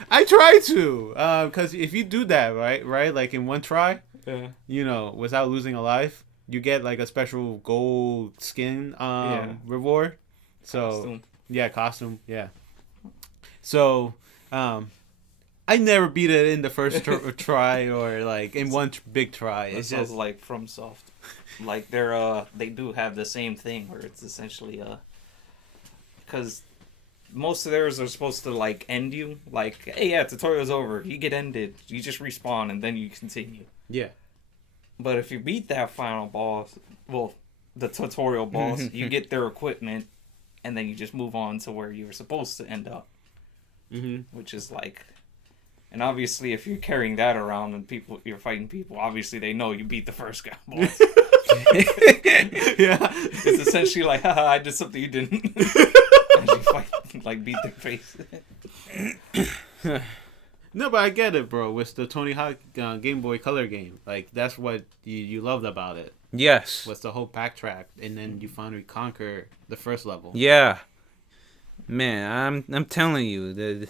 I tried to, because if you do that, right, like in one try, yeah. Without losing a life, you get like a special gold skin reward. So Costume. Yeah, costume. Yeah. So, I never beat it in the first try or like in one big try. It's just like FromSoft. Like they do have the same thing where it's essentially because most of theirs are supposed to like end you. Like, hey, yeah, tutorial's over. You get ended. You just respawn and then you continue. Yeah. But if you beat that final boss, well, the tutorial boss, you get their equipment, and then you just move on to where you were supposed to end up. Mm-hmm. Which is like, and obviously, if you're carrying that around and you're fighting people, obviously they know you beat the first guy boss. Yeah, it's essentially like, haha, I did something you didn't. As you fight, like beat their face. No, but I get it, bro. With the Tony Hawk Game Boy Color game, like that's what you loved about it. Yes. Was the whole backtrack, and then you finally conquer the first level. Yeah. Man, I'm telling you,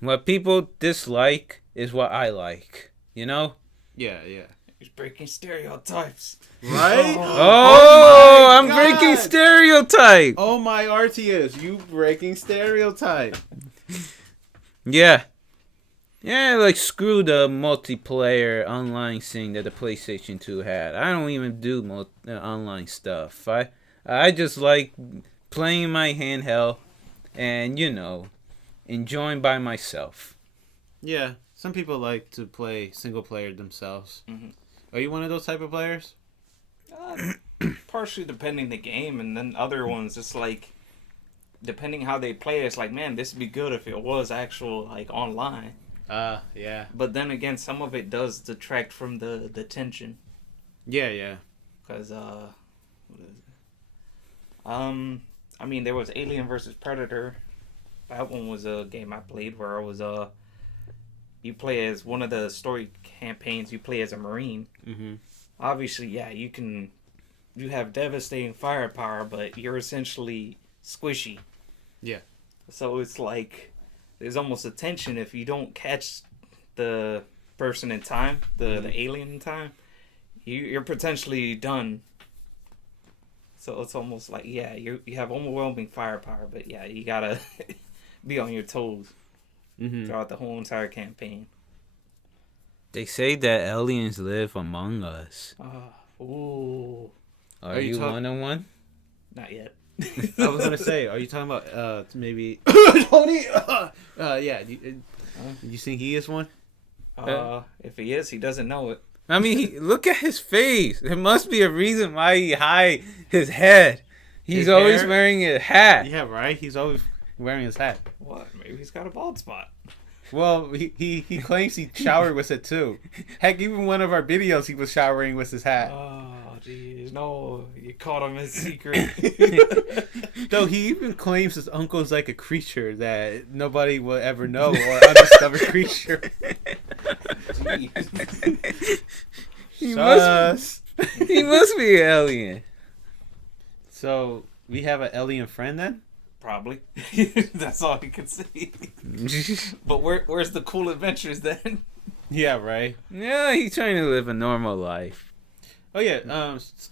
what people dislike is what I like. Yeah, yeah. He's breaking stereotypes. Right? Oh, my I'm God. breaking stereotype. Oh my RTS, you breaking stereotype. Yeah. Yeah, like screw the multiplayer online thing that the PlayStation 2 had. I don't even do online stuff. I just like playing my handheld and, enjoying by myself. Yeah, some people like to play single player themselves. Mm-hmm. Are you one of those type of players? Partially depending the game, and then other ones, it's like, depending how they play, it's like, man, this would be good if it was actual like online. Yeah. But then again, some of it does detract from the tension. Yeah. Cause what is it? I mean, there was Alien versus Predator. That one was a game I played where it was you play as one of the story campaigns. You play as a Marine. Mm-hmm. Obviously, yeah, you have devastating firepower, but you're essentially squishy. Yeah. So it's like there's almost a tension if you don't catch the person in time, the alien in time, you're potentially done. So it's almost like, yeah, you have overwhelming firepower, but yeah, you gotta be on your toes throughout the whole entire campaign. They say that aliens live among us. Ooh, Are you one on one? not yet. I was gonna say, are you talking about maybe Tony? Yeah. You think he is one? If he is, he doesn't know it. I mean, look at his face. There must be a reason why he hide his head. He's His always hair? wearing a hat. Yeah, right. He's always wearing his hat. What? Maybe he's got a bald spot. Well, he claims he showered with it too. Heck, even one of our videos, he was showering with his hat. Oh, jeez. No, you caught him in secret. Though he even claims his uncle's like a creature that nobody will ever know, or undiscovered creature. Jeez. He Sus. He must be an alien. So we have an alien friend then? Probably. That's all he could say. But where's the cool adventures then? Yeah, right. Yeah, he's trying to live a normal life. Oh yeah.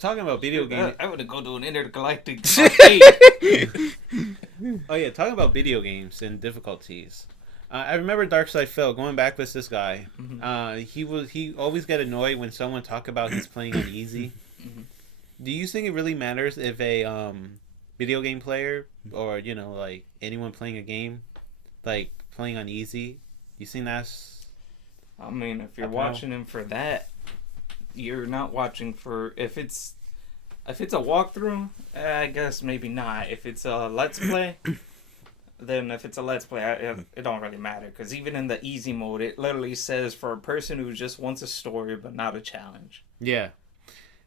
Talking about video games. I would go to an intergalactic. Oh yeah, talking about video games and difficulties. I remember DarkSydePhil going back with this guy. He always get annoyed when someone talk about he's playing on easy. Do you think it really matters if a video game player or like anyone playing a game like playing on easy? You think that's? I mean, if you're I don't know. watching him for that, you're not watching for if it's a walkthrough. I guess maybe not. If it's a let's play. Then if it's a let's play, it don't really matter. Because even in the easy mode, it literally says for a person who just wants a story but not a challenge. Yeah.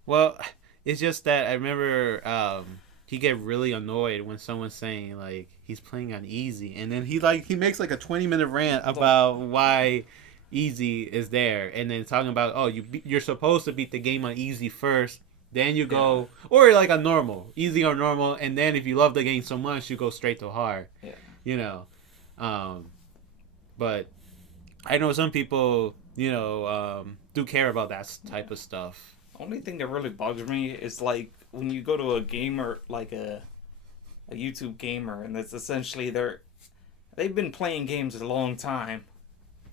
Well, it's just that I remember he get really annoyed when someone's saying like he's playing on easy, and then he makes like a 20-minute rant about why easy is there, and then talking about you're supposed to beat the game on easy first. Then you go, or like a normal, easy or normal, and then if you love the game so much, you go straight to hard. Yeah. But I know some people, do care about that type of stuff. Only thing that really bugs me is like when you go to a gamer, like a YouTube gamer, and that's essentially they've been playing games a long time,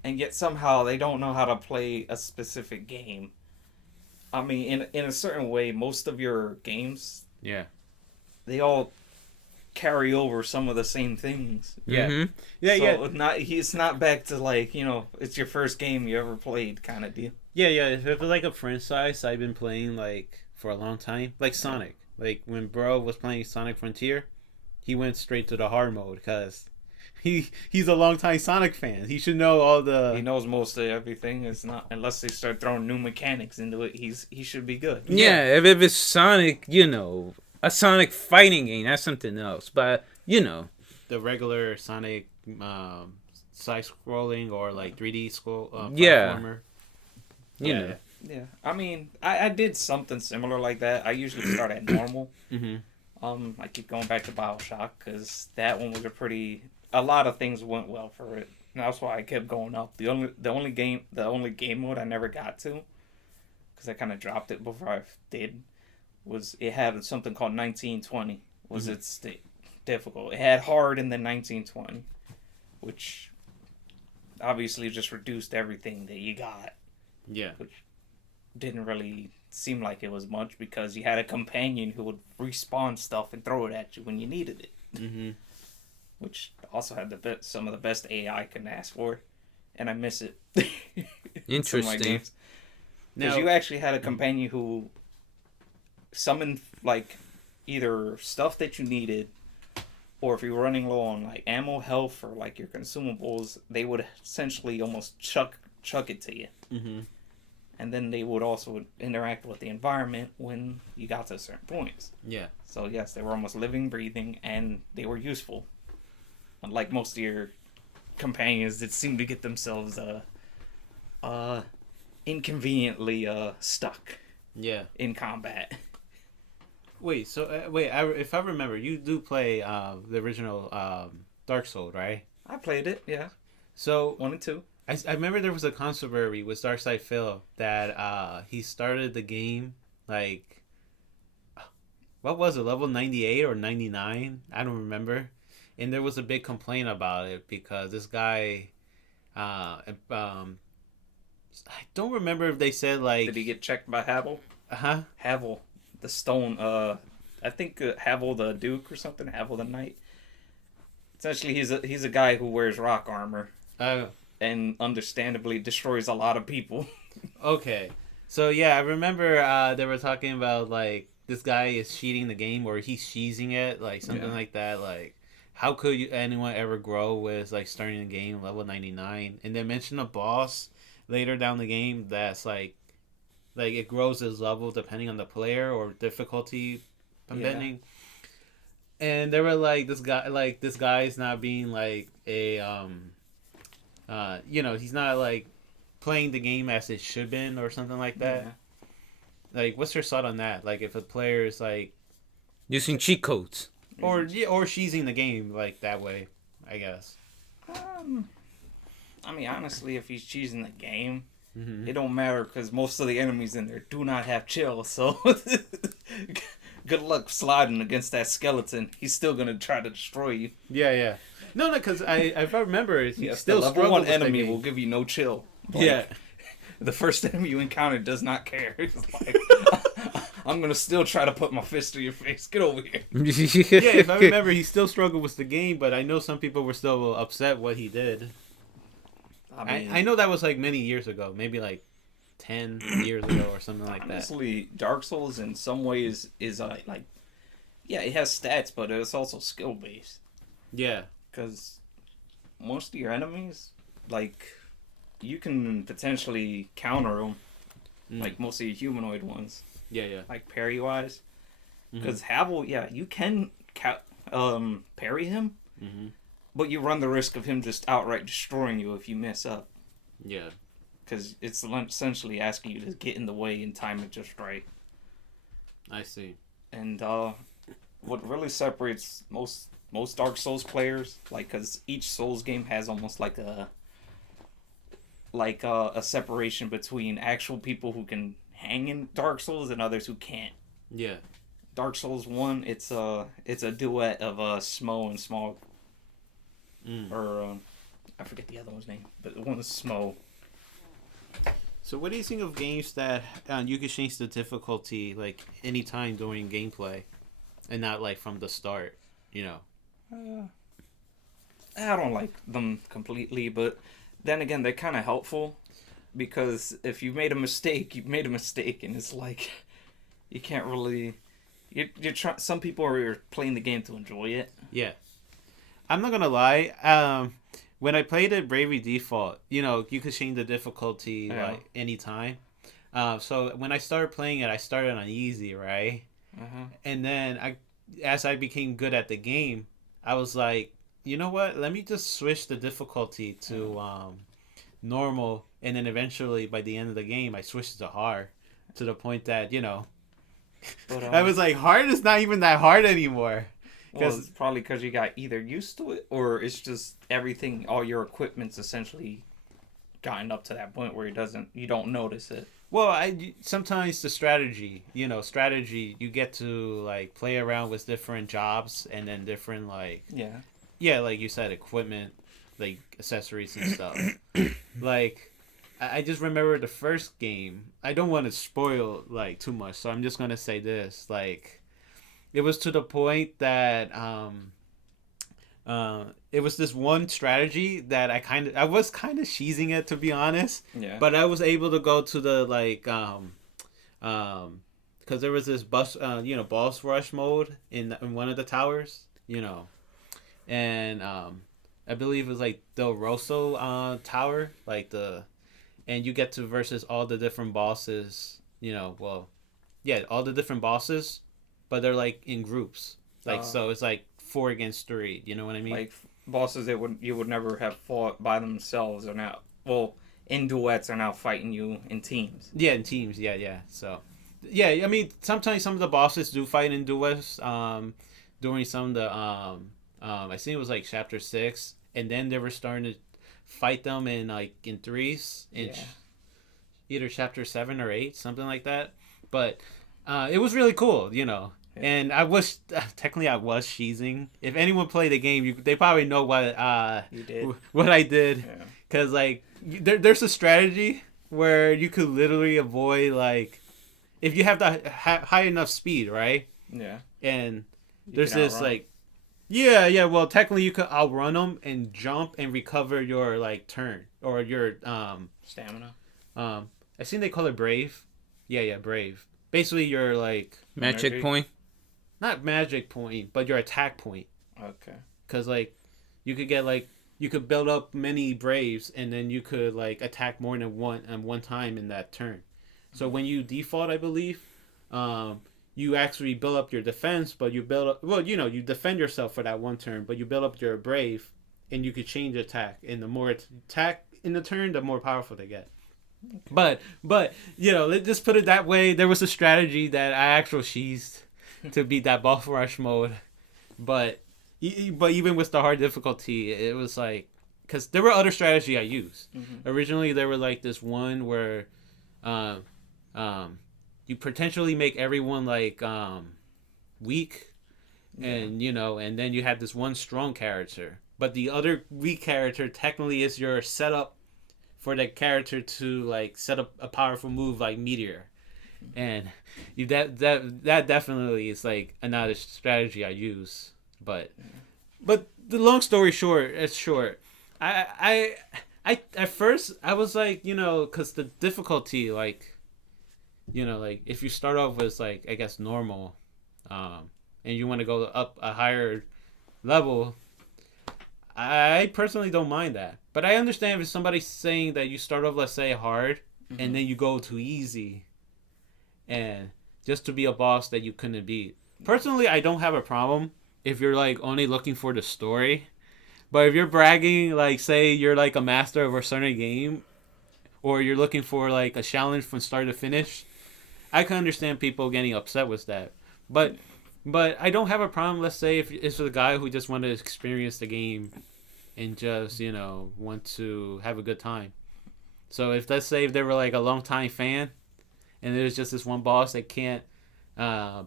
and yet somehow they don't know how to play a specific game. I mean, in a certain way, most of your games, they all carry over some of the same things. Yeah, It's not back to like it's your first game you ever played kind of deal. Yeah. If it's like a franchise I've been playing like for a long time, like Sonic. Like when bro was playing Sonic Frontier, he went straight to the hard mode because he's a longtime Sonic fan. He should know all the. He knows most of everything. It's not unless they start throwing new mechanics into it. He should be good. Yeah, if it's Sonic, a Sonic fighting game, that's something else. But the regular Sonic side scrolling or like 3D scroll Yeah. platformer. Yeah. I mean, I did something similar like that. I usually start at normal. I keep going back to BioShock because that one was a lot of things went well for it. And that's why I kept going up. The only game mode I never got to, because I kind of dropped it before I did, was it had something called 1920. Was its difficult. It had hard and then 1920, which obviously just reduced everything that you got. Yeah. Which didn't really seem like it was much because you had a companion who would respawn stuff and throw it at you when you needed it. Which also had some of the best AI I can ask for, and I miss it. Interesting. Because you actually had a companion who summoned like either stuff that you needed, or if you're running low on like ammo, health, or like your consumables, they would essentially almost chuck it to you. Mm-hmm. And then they would also interact with the environment when you got to certain points. Yeah. So yes, they were almost living, breathing, and they were useful. Unlike most of your companions that seem to get themselves inconveniently stuck Yeah. in combat. Wait. So if I remember, you do play the original Dark Souls, right? I played it, yeah. So 1 and 2. I remember there was a controversy with DarkSydePhil that he started the game like, what was it, level 98 or 99? I don't remember. And there was a big complaint about it because this guy, I don't remember if they said like, Did he get checked by Havel? huh? Havel, the stone, I think Havel the Duke or something, Havel the Knight. Essentially, he's a guy who wears rock armor. And understandably destroys a lot of people. Okay. So yeah, I remember they were talking about like this guy is cheating the game or he's cheesing it, like something like that. Like, how could anyone ever grow with like starting the game level 99? And they mentioned a boss later down the game that's like it grows its level depending on the player or difficulty depending. And they were like this guy's not being like a he's not like playing the game as it should been or something like that. Yeah. Like, what's your thought on that? Like, if a player is like using cheat codes. or cheesing the game like that way, I guess. I mean, honestly, if he's cheesing the game, Mm-hmm. it don't matter because most of the enemies in there do not have chill. So good luck sliding against that skeleton. He's still gonna try to destroy you. Yeah. No, because if I remember, he Yes, still the level struggled 1 with the enemy game. will give you no chill. Like, Yeah. The first enemy you encounter does not care. It's like, I'm gonna still try to put my fist to your face. Get over here. Yeah, if I remember, he still struggled with the game, but I know some people were still upset what he did. I know that was like many years ago, maybe like 10 years ago or something like that. Honestly, Dark Souls in some ways is like, yeah, it has stats, but it's also skill based. Yeah. Because most of your enemies, like, you can potentially counter them, like most of your humanoid ones, Yeah. like parry wise. Because Havel, yeah, you can parry him, but you run the risk of him just outright destroying you if you mess up. Yeah. Because it's essentially asking you to get in the way and time it just right. I see. And what really separates most Dark Souls players, like, because each Souls game has almost like a separation between actual people who can hang in Dark Souls and others who can't. Yeah. Dark Souls 1, it's a duet of Smo and Smog. Or I forget the other one's name, but the one is Smo. So what do you think of games that you can change the difficulty like anytime during gameplay and not like from the start, you know? I don't like them completely, but then again, they're kind of helpful because if you made a mistake, you've made a mistake, and it's like you can't really. You're some people are playing the game to enjoy it. Yeah. I'm not gonna lie. When I played it Bravely Default, you know, you could change the difficulty like anytime. So when I started playing it, I started on easy, right? And then as I became good at the game, I was like, you know what? Let me just switch the difficulty to normal, and then eventually by the end of the game, I switched to hard, to the point that But, I was like, hard is not even that hard anymore. Well, it's probably because you got either used to it, or it's just everything, all your equipment's essentially gotten up to that point where you don't notice it. Well, sometimes the strategy, you get to like play around with different jobs and then different like like you said, equipment, like accessories and stuff. Like I just remember the first game. I don't want to spoil like too much, so I'm just gonna say this. Like, it was to the point that it was this one strategy that I was kind of cheesing it, to be honest. Yeah. But I was able to go to the like because there was this boss rush mode in one of the towers, and I believe it was like the Russell tower, like and you get to versus all the different bosses. All the different bosses, but they're like in groups. Like so, it's like 4 against 3. You know what I mean? Like bosses that you would never have fought by themselves are now in duets are now fighting you in teams. Yeah, in teams. Yeah. So, yeah, I mean, sometimes some of the bosses do fight in duets. During some of the I think it was like chapter 6, and then they were starting to fight them in threes in either chapter 7 or 8, something like that. But it was really cool, Yeah. And I wish technically I was cheesing. If anyone played the game, they probably know what You did. what I did, Yeah. because there's a strategy where you could literally avoid if you have the high enough speed, right? Yeah. And You there's can this outrun yeah. Well, technically you could outrun them and jump and recover your turn or your stamina. I think they call it brave. Yeah, brave. Basically, your Magic Energy. point. not magic point, but your attack point. Okay. Because you could get you could build up many braves, and then you could attack more than one time in that turn. So when you default, I believe, you actually build up your defense, but you build up you defend yourself for that one turn, but you build up your brave, and you could change attack, and the more attack in the turn, the more powerful they get. Okay. But let's just put it that way. There was a strategy that I actually cheesed to beat that boss rush mode, but even with the hard difficulty, it was because there were other strategy I used. Mm-hmm. Originally, there were this one where, you potentially make everyone weak, and and then you have this one strong character, but the other weak character technically is your setup for that character to set up a powerful move like Meteor, and that definitely is another strategy I use. But the long story short, I at first I was because the difficulty if you start off with I guess normal, and you want to go up a higher level, I personally don't mind that. But I understand if somebody's saying that you start off, let's say, hard, mm-hmm. and then you go to easy, and just to be a boss that you couldn't beat. Personally, I don't have a problem if you're only looking for the story. But if you're bragging, say you're a master of a certain game, or you're looking for a challenge from start to finish, I can understand people getting upset with that. But I don't have a problem, let's say, if it's a guy who just wanted to experience the game and just, want to have a good time. So let's say if they were a long time fan and there's just this one boss they can't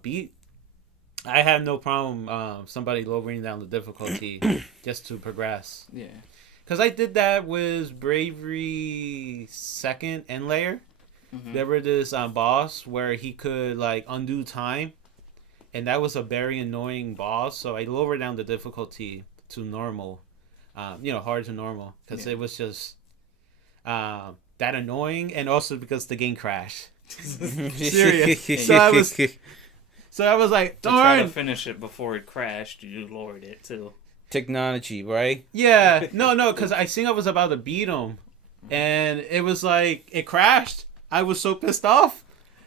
beat, I have no problem somebody lowering down the difficulty just to progress. Yeah. Because I did that with Bravery 2nd End Layer. Mm-hmm. There was this boss where he could undo time. And that was a very annoying boss, so I lowered down the difficulty to normal, hard to normal, because it was just that annoying, and also because the game crashed. Serious. So I was like, darn. To try to finish it before it crashed, you lowered it too. Technology, right? Yeah, no, because I think I was about to beat him, and it was it crashed. I was so pissed off.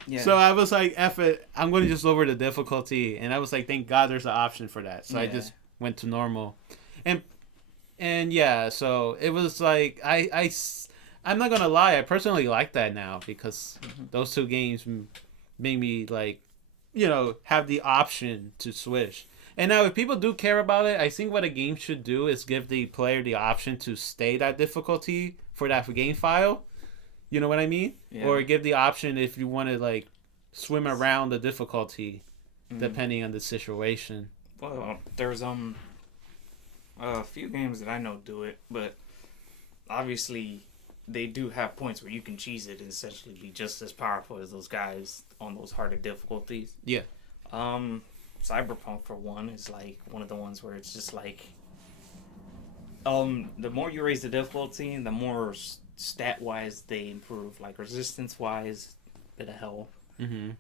Yeah. So I was like, F it, I'm going to just lower the difficulty. And I was like, thank God there's an option for that. So I just went to normal. And yeah, so it was I'm not going to lie, I personally like that now because those two games made me have the option to switch. And now if people do care about it, I think what a game should do is give the player the option to stay that difficulty for that game file. You know what I mean? Yeah. Or give the option if you want to swim around the difficulty, depending on the situation. Well, there's a few games that I know do it, but obviously they do have points where you can cheese it and essentially be just as powerful as those guys on those harder difficulties. Yeah. Cyberpunk for one is one of the ones where it's just the more you raise the difficulty, the more stat-wise they improve, resistance-wise, bit of hell. Mm-hmm.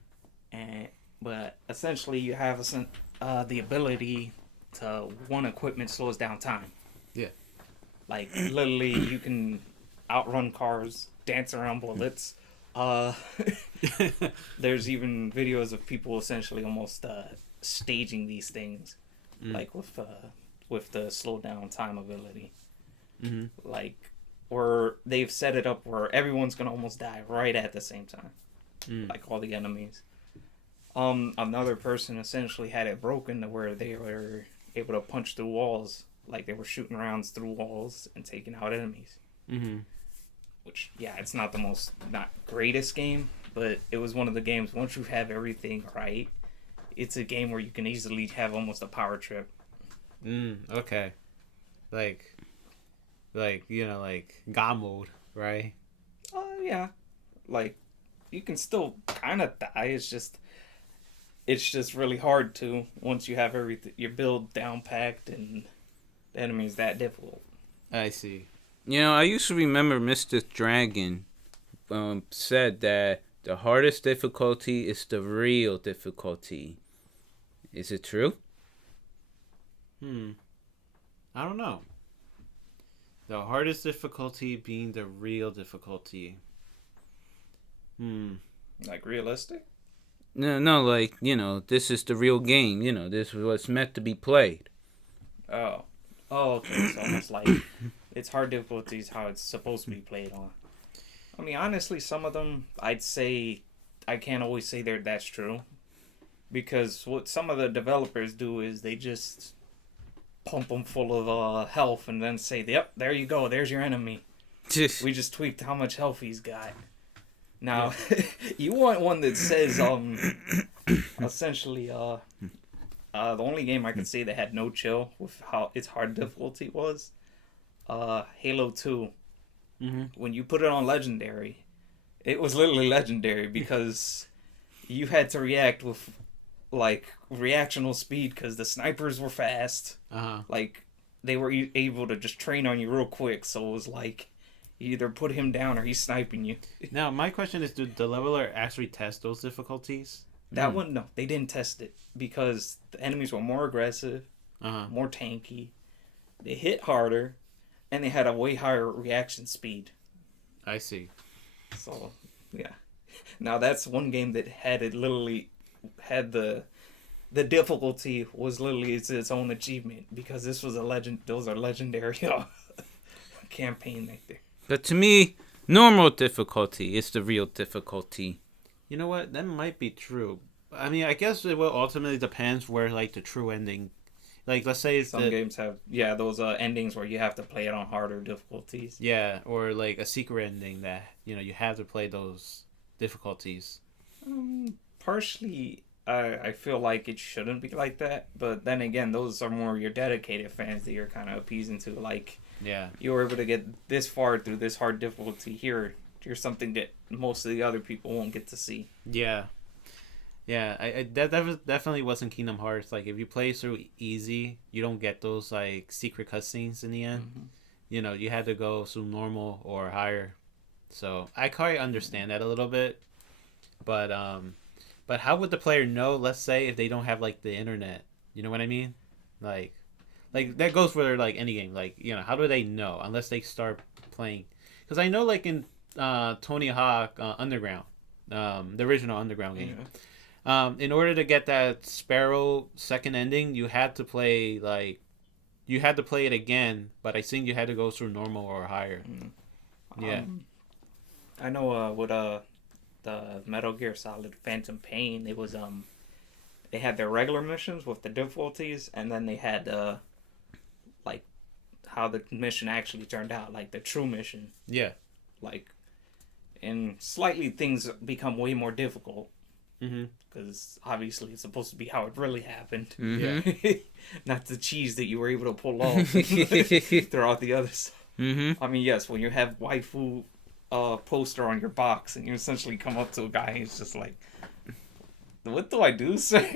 But essentially you have the ability to one equipment slows down time. Yeah. Like literally, you can outrun cars, dance around bullets. There's even videos of people essentially almost staging these things, like with the slow down time ability. Mm-hmm. Like, where they've set it up where everyone's gonna almost die right at the same time, like all the enemies. Another person essentially had it broken to where they were able to punch through walls, like they were shooting rounds through walls and taking out enemies. Mm-hmm. Which, yeah, it's not the not greatest game, but it was one of the games, once you have everything right, it's a game where you can easily have almost a power trip. Okay. Like, like God mode, right? Yeah. Like, you can still kind of die, it's just really hard to, once you have everything, your build down packed and the enemy is that difficult. I see. You know, I used to remember Mr. Dragon said that the hardest difficulty is the real difficulty. Is it true? I don't know. The hardest difficulty being the real difficulty. Like, realistic? No, like, you know, this is the real game. You know, this is what's meant to be played. Oh, okay. It's almost like it's hard difficulties how it's supposed to be played on. I mean, honestly, some of them, I'd say, I can't always say that's true. Because what some of the developers do is they just pump them full of health and then say, yep, there you go, there's your enemy. We just tweaked how much health he's got. Now, you want one that says, essentially, the only game I could say that had no chill with how its hard difficulty was, Halo 2. Mm-hmm. When you put it on Legendary, it was literally Legendary because you had to react with, like, reactional speed because the snipers were fast. Like, they were able to just train on you real quick, so it was like, you either put him down or he's sniping you. Now, my question is, did the leveler actually test those difficulties? That one, no, they didn't test it because the enemies were more aggressive, more tanky, they hit harder, and they had a way higher reaction speed. I see. So, yeah. Now, that's one game that literally had the difficulty was literally its own achievement because this was those are legendary campaign right there. But to me, normal difficulty is the real difficulty. You know what? That might be true. I mean, I guess it will ultimately depends where, like, the true ending. Like, let's say some games have, those endings where you have to play it on harder difficulties. Yeah, or, like, a secret ending that, you know, you have to play those difficulties. Partially, I feel like it shouldn't be like that. But then again, those are more your dedicated fans that you're kind of appeasing to. Like, yeah, you were able to get this far through this hard difficulty here. Here's something that most of the other people won't get to see. Yeah. Yeah, that definitely wasn't Kingdom Hearts. Like, if you play through easy, you don't get those, like, secret cutscenes in the end. Mm-hmm. You know, you had to go through normal or higher. So, I quite understand that a little bit. But how would the player know, let's say, if they don't have, like, the internet? You know what I mean? Like that goes for, like, any game. Like, you know, how do they know unless they start playing? Because I know, like, in Tony Hawk Underground, the original Underground game, in order to get that Sparrow second ending, you had to play it again, but I think you had to go through normal or higher. Yeah. I know with the Metal Gear Solid Phantom Pain, it was they had their regular missions with the difficulties, and then they had like how the mission actually turned out, like the true mission. Yeah. Like, and slightly things become way more difficult. Because obviously it's supposed to be how it really happened. Yeah. Not the cheese that you were able to pull off throughout the others. I mean, yes, when you have waifu poster on your box and you essentially come up to a guy and he's just like, what do I do, sir?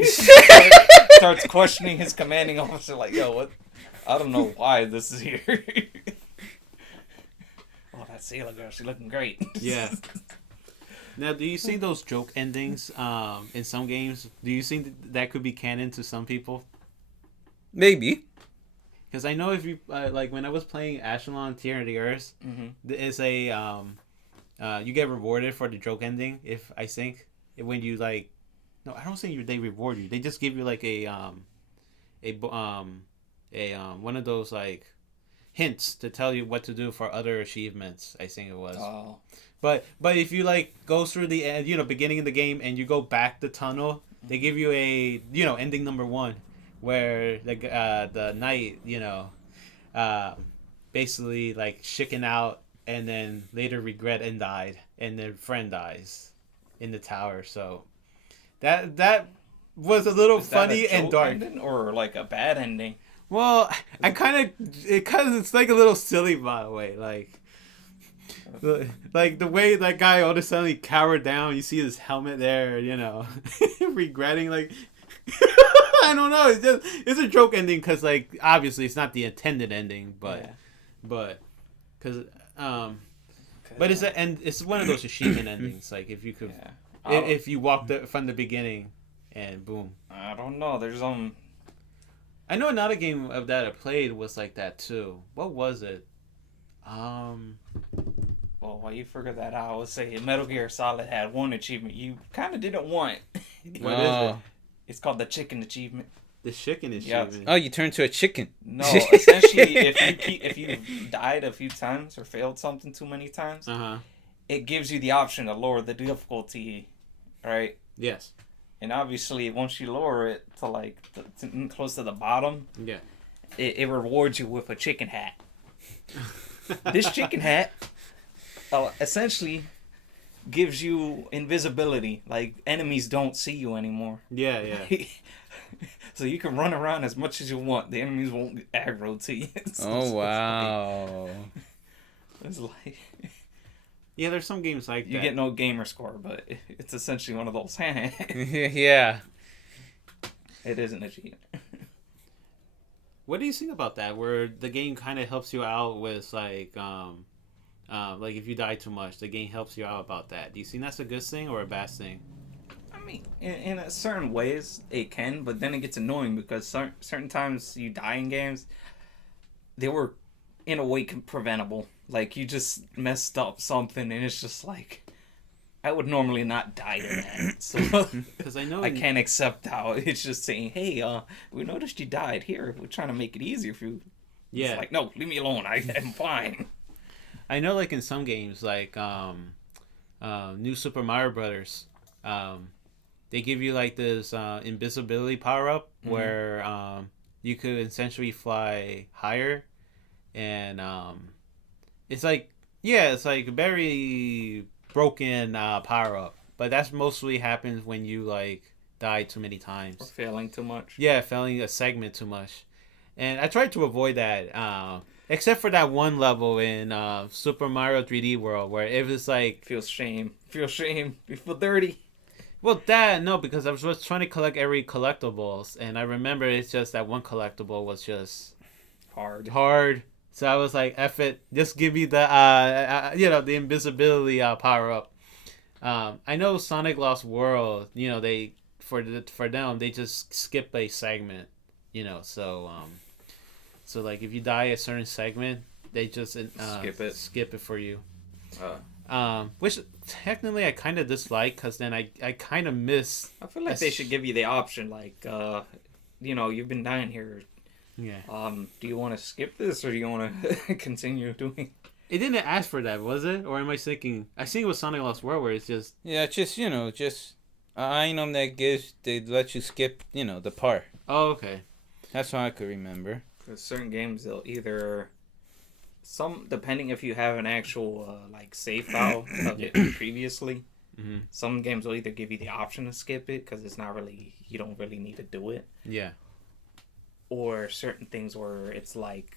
Starts questioning his commanding officer like, yo, what? I don't know why this is here. Oh, that sailor girl, she's looking great. Yeah. Now, do you see those joke endings in some games? Do you think that could be canon to some people? Maybe. Because I know if you like when I was playing Echelon Tier of the Earth, it's a you get rewarded for the joke ending. If I think when you like, no, I don't think they reward you. They just give you like a one of those like hints to tell you what to do for other achievements. I think it was. Oh. But if you like go through the beginning of the game and you go back the tunnel, they give you a ending number 1, where the knight basically like chicken out and then later regret and died and their friend dies in the tower. So that was a little funny and dark. Ending or like a bad ending? Well, I kind of it's like a little silly, by the way. Like the way that guy all of a sudden he cowered down. You see his helmet there, regretting. Like I don't know. It's a joke ending because like obviously it's not the intended ending, but because but it's one of those achievement endings. Like if you could, if you walked from the beginning, and boom. I don't know. There's I know another game of that I played was like that too. What was it? Well, while you figure that out, I would say Metal Gear Solid had one achievement you kind of didn't want. What is it? It's called the chicken achievement. The chicken is Yeah. shaving. Oh, you turn to a chicken. No, essentially, if you died a few times or failed something too many times, it gives you the option to lower the difficulty, right? Yes. And obviously, once you lower it to like close to the bottom, yeah, it rewards you with a chicken hat. This chicken hat essentially gives you invisibility. Like enemies don't see you anymore. Yeah, yeah. So you can run around as much as you want. The enemies won't aggro to you. Wow. It's like Yeah, there's some games like you that. get no gamer score, but it's essentially one of those. Yeah. It is an achievement. What do you think about that? Where the game kind of helps you out with like if you die too much, the game helps you out about that. Do you think that's a good thing or a bad thing? I mean, in certain ways it can, but then it gets annoying because certain times you die in games, they were in a way preventable. Like you just messed up something, and it's just like I would normally not die to that. So because I know I can't accept how it's just saying, "Hey, we noticed you died. Here, we're trying to make it easier for you." Yeah. It's like, no, leave me alone. I'm fine. I know, like in some games, like New Super Mario Brothers, they give you like this invisibility power up where you could essentially fly higher, and it's like very broken power up, but that's mostly happens when you like die too many times Or failing too much. Yeah, failing a segment too much, and I tried to avoid that. Except for that one level in Super Mario 3D World where it was like Feel shame. You feel dirty. Well, no, because I was just trying to collect every collectibles, and I remember it's just that one collectible was just hard. So I was like, "F it, just give me the the invisibility power up." I know Sonic Lost World, they for them they just skip a segment, so like if you die a certain segment, they just skip it for you. Which technically I kind of dislike because then I kind of miss. I feel like they should give you the option, like, you've been dying here. Yeah. Do you want to skip this or do you want to continue doing? It didn't ask for that, was it? Or am I thinking? I think it was Sonic Lost World where it's just. Yeah, it's just an item that they let you skip the part. Oh, okay. That's all I could remember. Because certain games they'll either. Depending if you have an actual save file of it previously, some games will either give you the option to skip it because it's not really, you don't really need to do it. Yeah. Or certain things where it's like,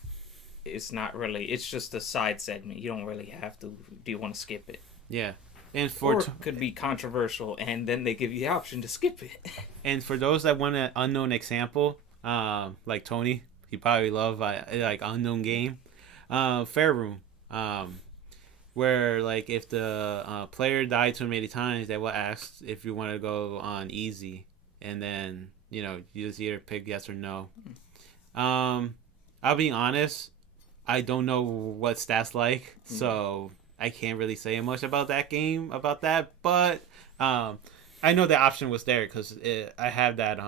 it's not really, it's just a side segment. You don't really have to, do you want to skip it? Yeah. And could be controversial and then they give you the option to skip it. And for those that want an unknown example, like Tony, he probably love like unknown game. Fair Room, where like if the player died too many times, they will ask if you want to go on easy, and then you just either pick yes or no. I'll be honest. I don't know what stats like, so I can't really say much about that game But I know the option was there because I had that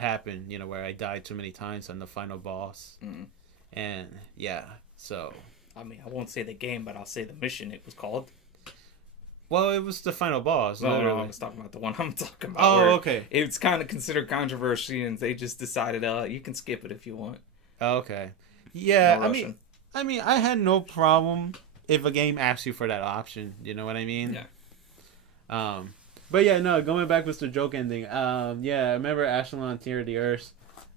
happen. You know, where I died too many times on the final boss, and yeah. So I mean, I won't say the game, but I'll say the mission it was called. well, it was the final boss. No, Literally. I was talking about the one I'm talking about. Oh, where okay. It's kind of considered controversy, and they just decided, you can skip it if you want. Okay. Yeah, No I Russian. mean, I had no problem if a game asks you for that option. You know what I mean? Yeah. But yeah, no. Going back with the joke ending. Yeah, I remember Ashelon Tear of the Earth.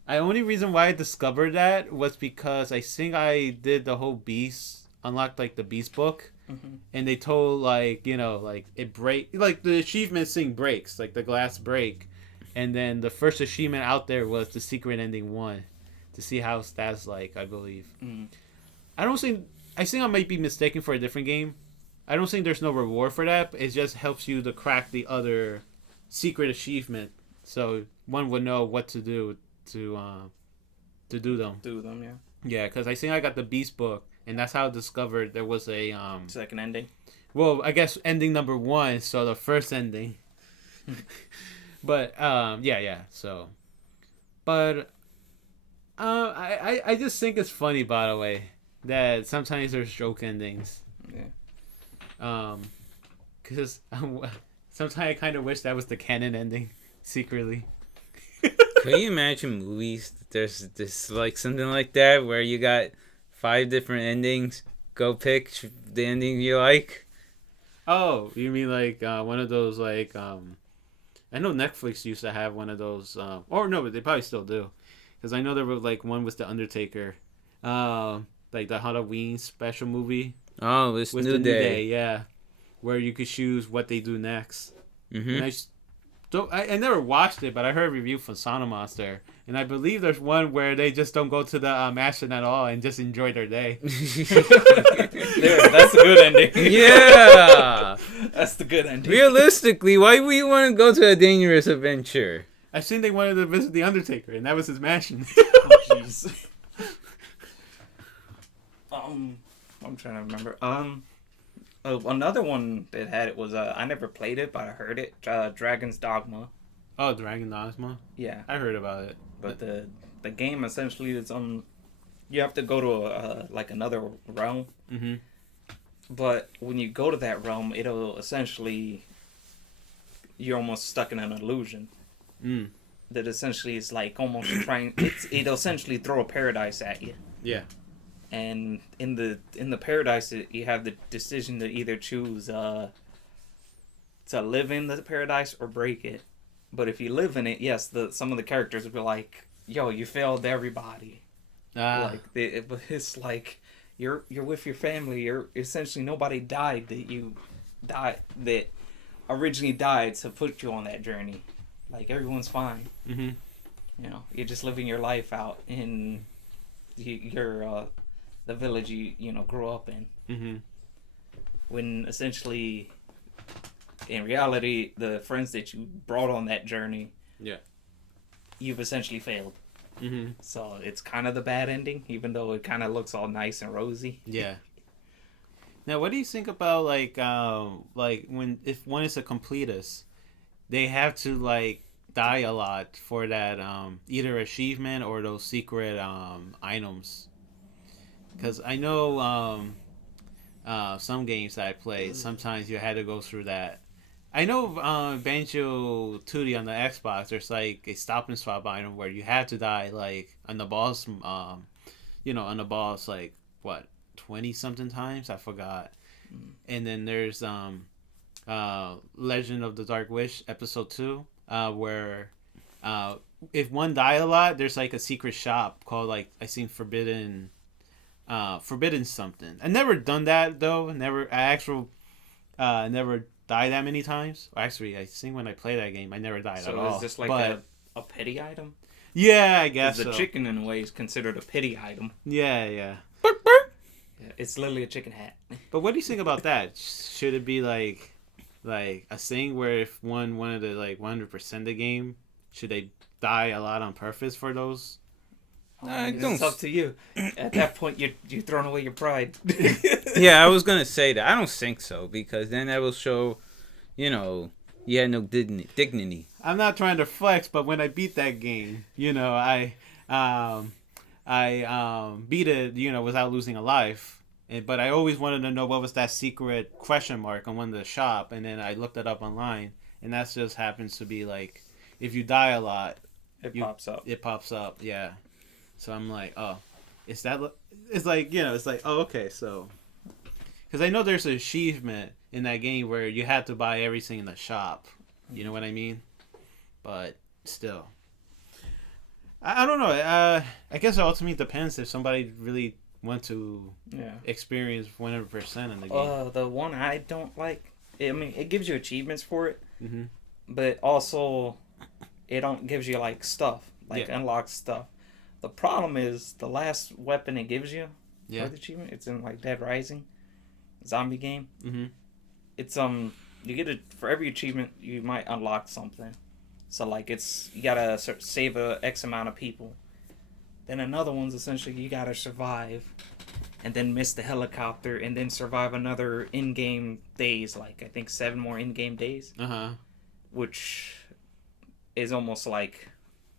The only reason why I discovered that was because I think I did the whole Beast, unlocked like the Beast book, and they told like like it break like the achievement thing breaks like the glass break, and then the first achievement out there was the secret ending 1. To see how stats like, I believe. I think I might be mistaken for a different game. I don't think there's no reward for that. It just helps you to crack the other secret achievement, so one would know what to do to do them. Do them, yeah. Yeah, because I think I got the Beast book, and that's how I discovered there was a Second ending. Well, I guess ending number 1, so the first ending. But yeah. So, but. I just think it's funny, by the way, that sometimes there's joke endings. Yeah. Because sometimes I kind of wish that was the canon ending, secretly. Can you imagine movies? There's this like something like that where you got 5 different endings. Go pick the ending you like. Oh, you mean like one of those like I know Netflix used to have one of those, or no, but they probably still do. Because I know there was like one with the Undertaker, like the Halloween special movie. Oh, it's with New the Day. New Day, yeah, where you could choose what they do next. And I never watched it, but I heard a review from Sonomonster, and I believe there's one where they just don't go to the mansion at all and just enjoy their day. There, that's the good ending. Yeah. That's the good ending. Realistically, why would you want to go to a dangerous adventure? I think they wanted to visit the Undertaker, and that was his mansion. Oh, jeez. I'm trying to remember. Another one that had it was I never played it, but I heard it. Dragon's Dogma. Oh, Dragon Dogma? Yeah, I heard about it. but the game essentially is you have to go to like another realm. Mm-hmm. But when you go to that realm, it'll essentially you're almost stuck in an illusion. That essentially is like almost trying. It'll essentially throw a paradise at you. Yeah. And in the paradise, you have the decision to either choose to live in the paradise or break it. But if you live in it, yes, some of the characters will be like, "Yo, you failed everybody." Like it's like you're with your family. You're essentially nobody died that originally died to put you on that journey. Like everyone's fine. Mm-hmm. You know, you're just living your life out in your the village you grew up in. Mm-hmm. When essentially, in reality, the friends that you brought on that journey, you've essentially failed. Mm-hmm. So it's kind of the bad ending, even though it kind of looks all nice and rosy. Yeah. Now, what do you think about like when if one is a completist, they have to like die a lot for that either achievement or those secret items. Because I know some games that I played, sometimes you had to go through that. I know Banjo Tooie on the Xbox, there's like a stop and swap item where you have to die like on the boss, on the boss like what 20 something times, I forgot. And then there's Legend of the Dark Wish episode 2, where if one die a lot, there's like a secret shop called like I think Forbidden something. I never done that though. Never died that many times. Actually, I think when I play that game, I never died at all. So is this like a pity item? Yeah, I guess the chicken in a way is considered a pity item. Yeah. Yeah, it's literally a chicken hat. But what do you think about that? Should it be like a thing where if one wanted to like 100% the game, should they die a lot on purpose for those It's up to you. At that point, you're throwing away your pride. Yeah, I was gonna say that. I don't think so because then that will show, you had no dignity. I'm not trying to flex, but when I beat that game, I beat it, without losing a life. But I always wanted to know what was that secret question mark on one of the shop, and then I looked it up online, and that just happens to be like, if you die a lot, It pops up. It pops up, yeah. So I'm like, oh, is that? It's like, it's like, oh, okay, so, because I know there's an achievement in that game where you have to buy everything in the shop. You know what I mean? But still, I don't know. I guess it ultimately depends if somebody really want to experience 100% in the game. The one I don't like, it gives you achievements for it, Mm-hmm. but also it gives you like stuff, unlocked stuff. The problem is the last weapon it gives you for the achievement. It's in like Dead Rising, zombie game. Mm-hmm. It's you get it for every achievement. You might unlock something. So like you gotta save a X amount of people. Then another one's essentially you gotta survive, and then miss the helicopter, and then survive another in-game days. Like I think 7 more in-game days. Which is almost like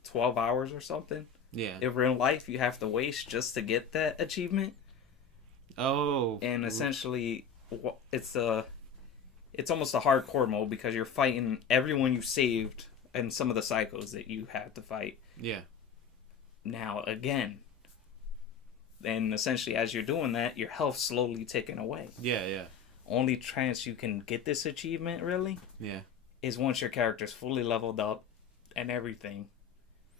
12 hours or something. Yeah. In real life, you have to waste just to get that achievement. Oh. And essentially, it's almost a hardcore mode because you're fighting everyone you saved and some of the psychos that you have to fight. Yeah. Now again. And essentially, as you're doing that, your health's slowly ticking away. Yeah, yeah. Only chance you can get this achievement, really, is once your character's fully leveled up and everything.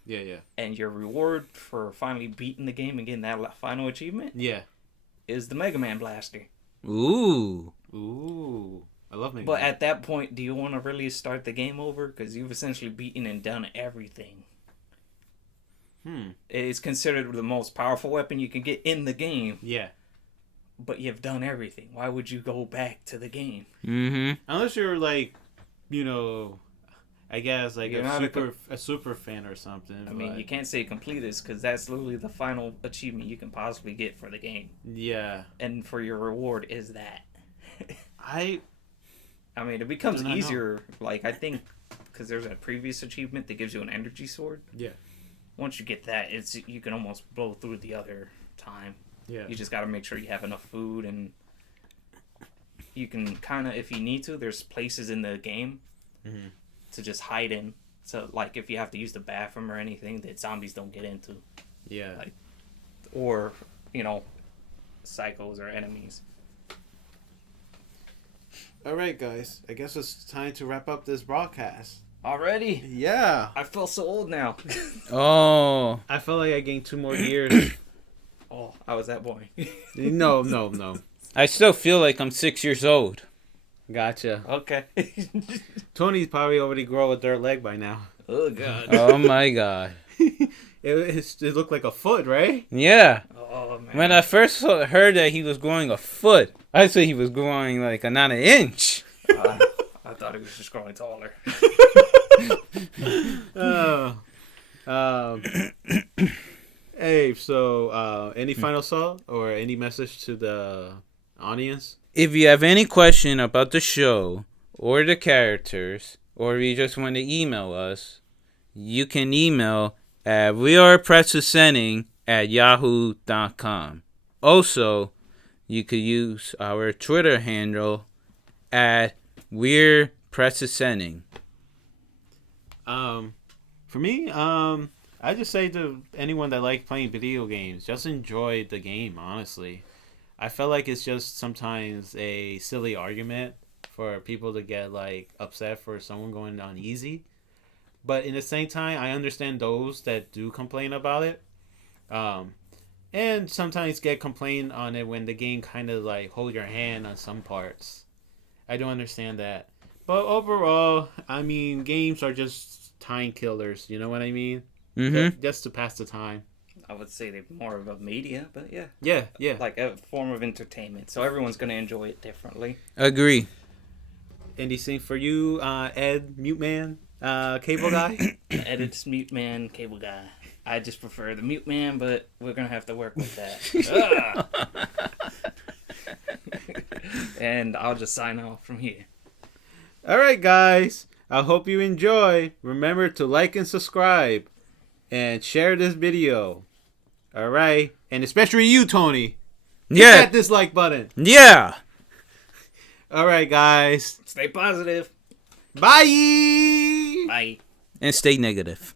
Yeah, yeah. And your reward for finally beating the game and getting that final achievement is the Mega Man Blaster. Ooh. I love Mega Man. But at that point, do you want to really start the game over? Because you've essentially beaten and done everything. It's considered the most powerful weapon you can get in the game. Yeah. But you've done everything. Why would you go back to the game? Mm-hmm. Unless you're like, I guess like a super fan or something. I mean, you can't say complete this because that's literally the final achievement you can possibly get for the game. Yeah. And for your reward is that. I mean, it becomes easier. Like, I think because there's a previous achievement that gives you an energy sword. Yeah. Once you get that, you can almost blow through the other time. Yeah. You just got to make sure you have enough food, and you can kind of, if you need to, there's places in the game to just hide in. So, like, if you have to use the bathroom or anything that zombies don't get into. Yeah. Like, or, psychos or enemies. All right, guys. I guess it's time to wrap up this broadcast. Already? Yeah. I feel so old now. Oh. I feel like I gained 2 more years. Oh, I was that boy. No. I still feel like I'm 6 years old. Gotcha. Okay. Tony's probably already grown a dirt leg by now. Oh, God. Oh, my God. It looked like a foot, right? Yeah. Oh, man. When I first heard that he was growing a foot, I said he was growing like not an inch. I thought he was just growing taller. Hey, so any final thought or any message to the audience? If you have any question about the show or the characters, or you just want to email us, you can email at wearepressascending@yahoo.com. Also, you could use our Twitter handle at wearepressascending. For me, I just say to anyone that likes playing video games, just enjoy the game, honestly. I feel like it's just sometimes a silly argument for people to get like upset for someone going on easy. But in the same time, I understand those that do complain about it. And sometimes get complained on it when the game kind of like hold your hand on some parts. I don't understand that. But overall, I mean, games are just time killers. You know what I mean? Mm-hmm. Just to pass the time. I would say they're more of a media, but yeah. Yeah. Like a form of entertainment. So everyone's going to enjoy it differently. Agree. Anything for you, Ed, Mute Man, Cable Guy? Edit's Mute Man, Cable Guy. I just prefer the mute man, but we're gonna have to work with that. And I'll just sign off from here. All right, guys. I hope you enjoy. Remember to like and subscribe and share this video. All right, and especially you, Tony. Hit that dislike button. Yeah. All right, guys. Stay positive. Bye. Bye. And stay negative.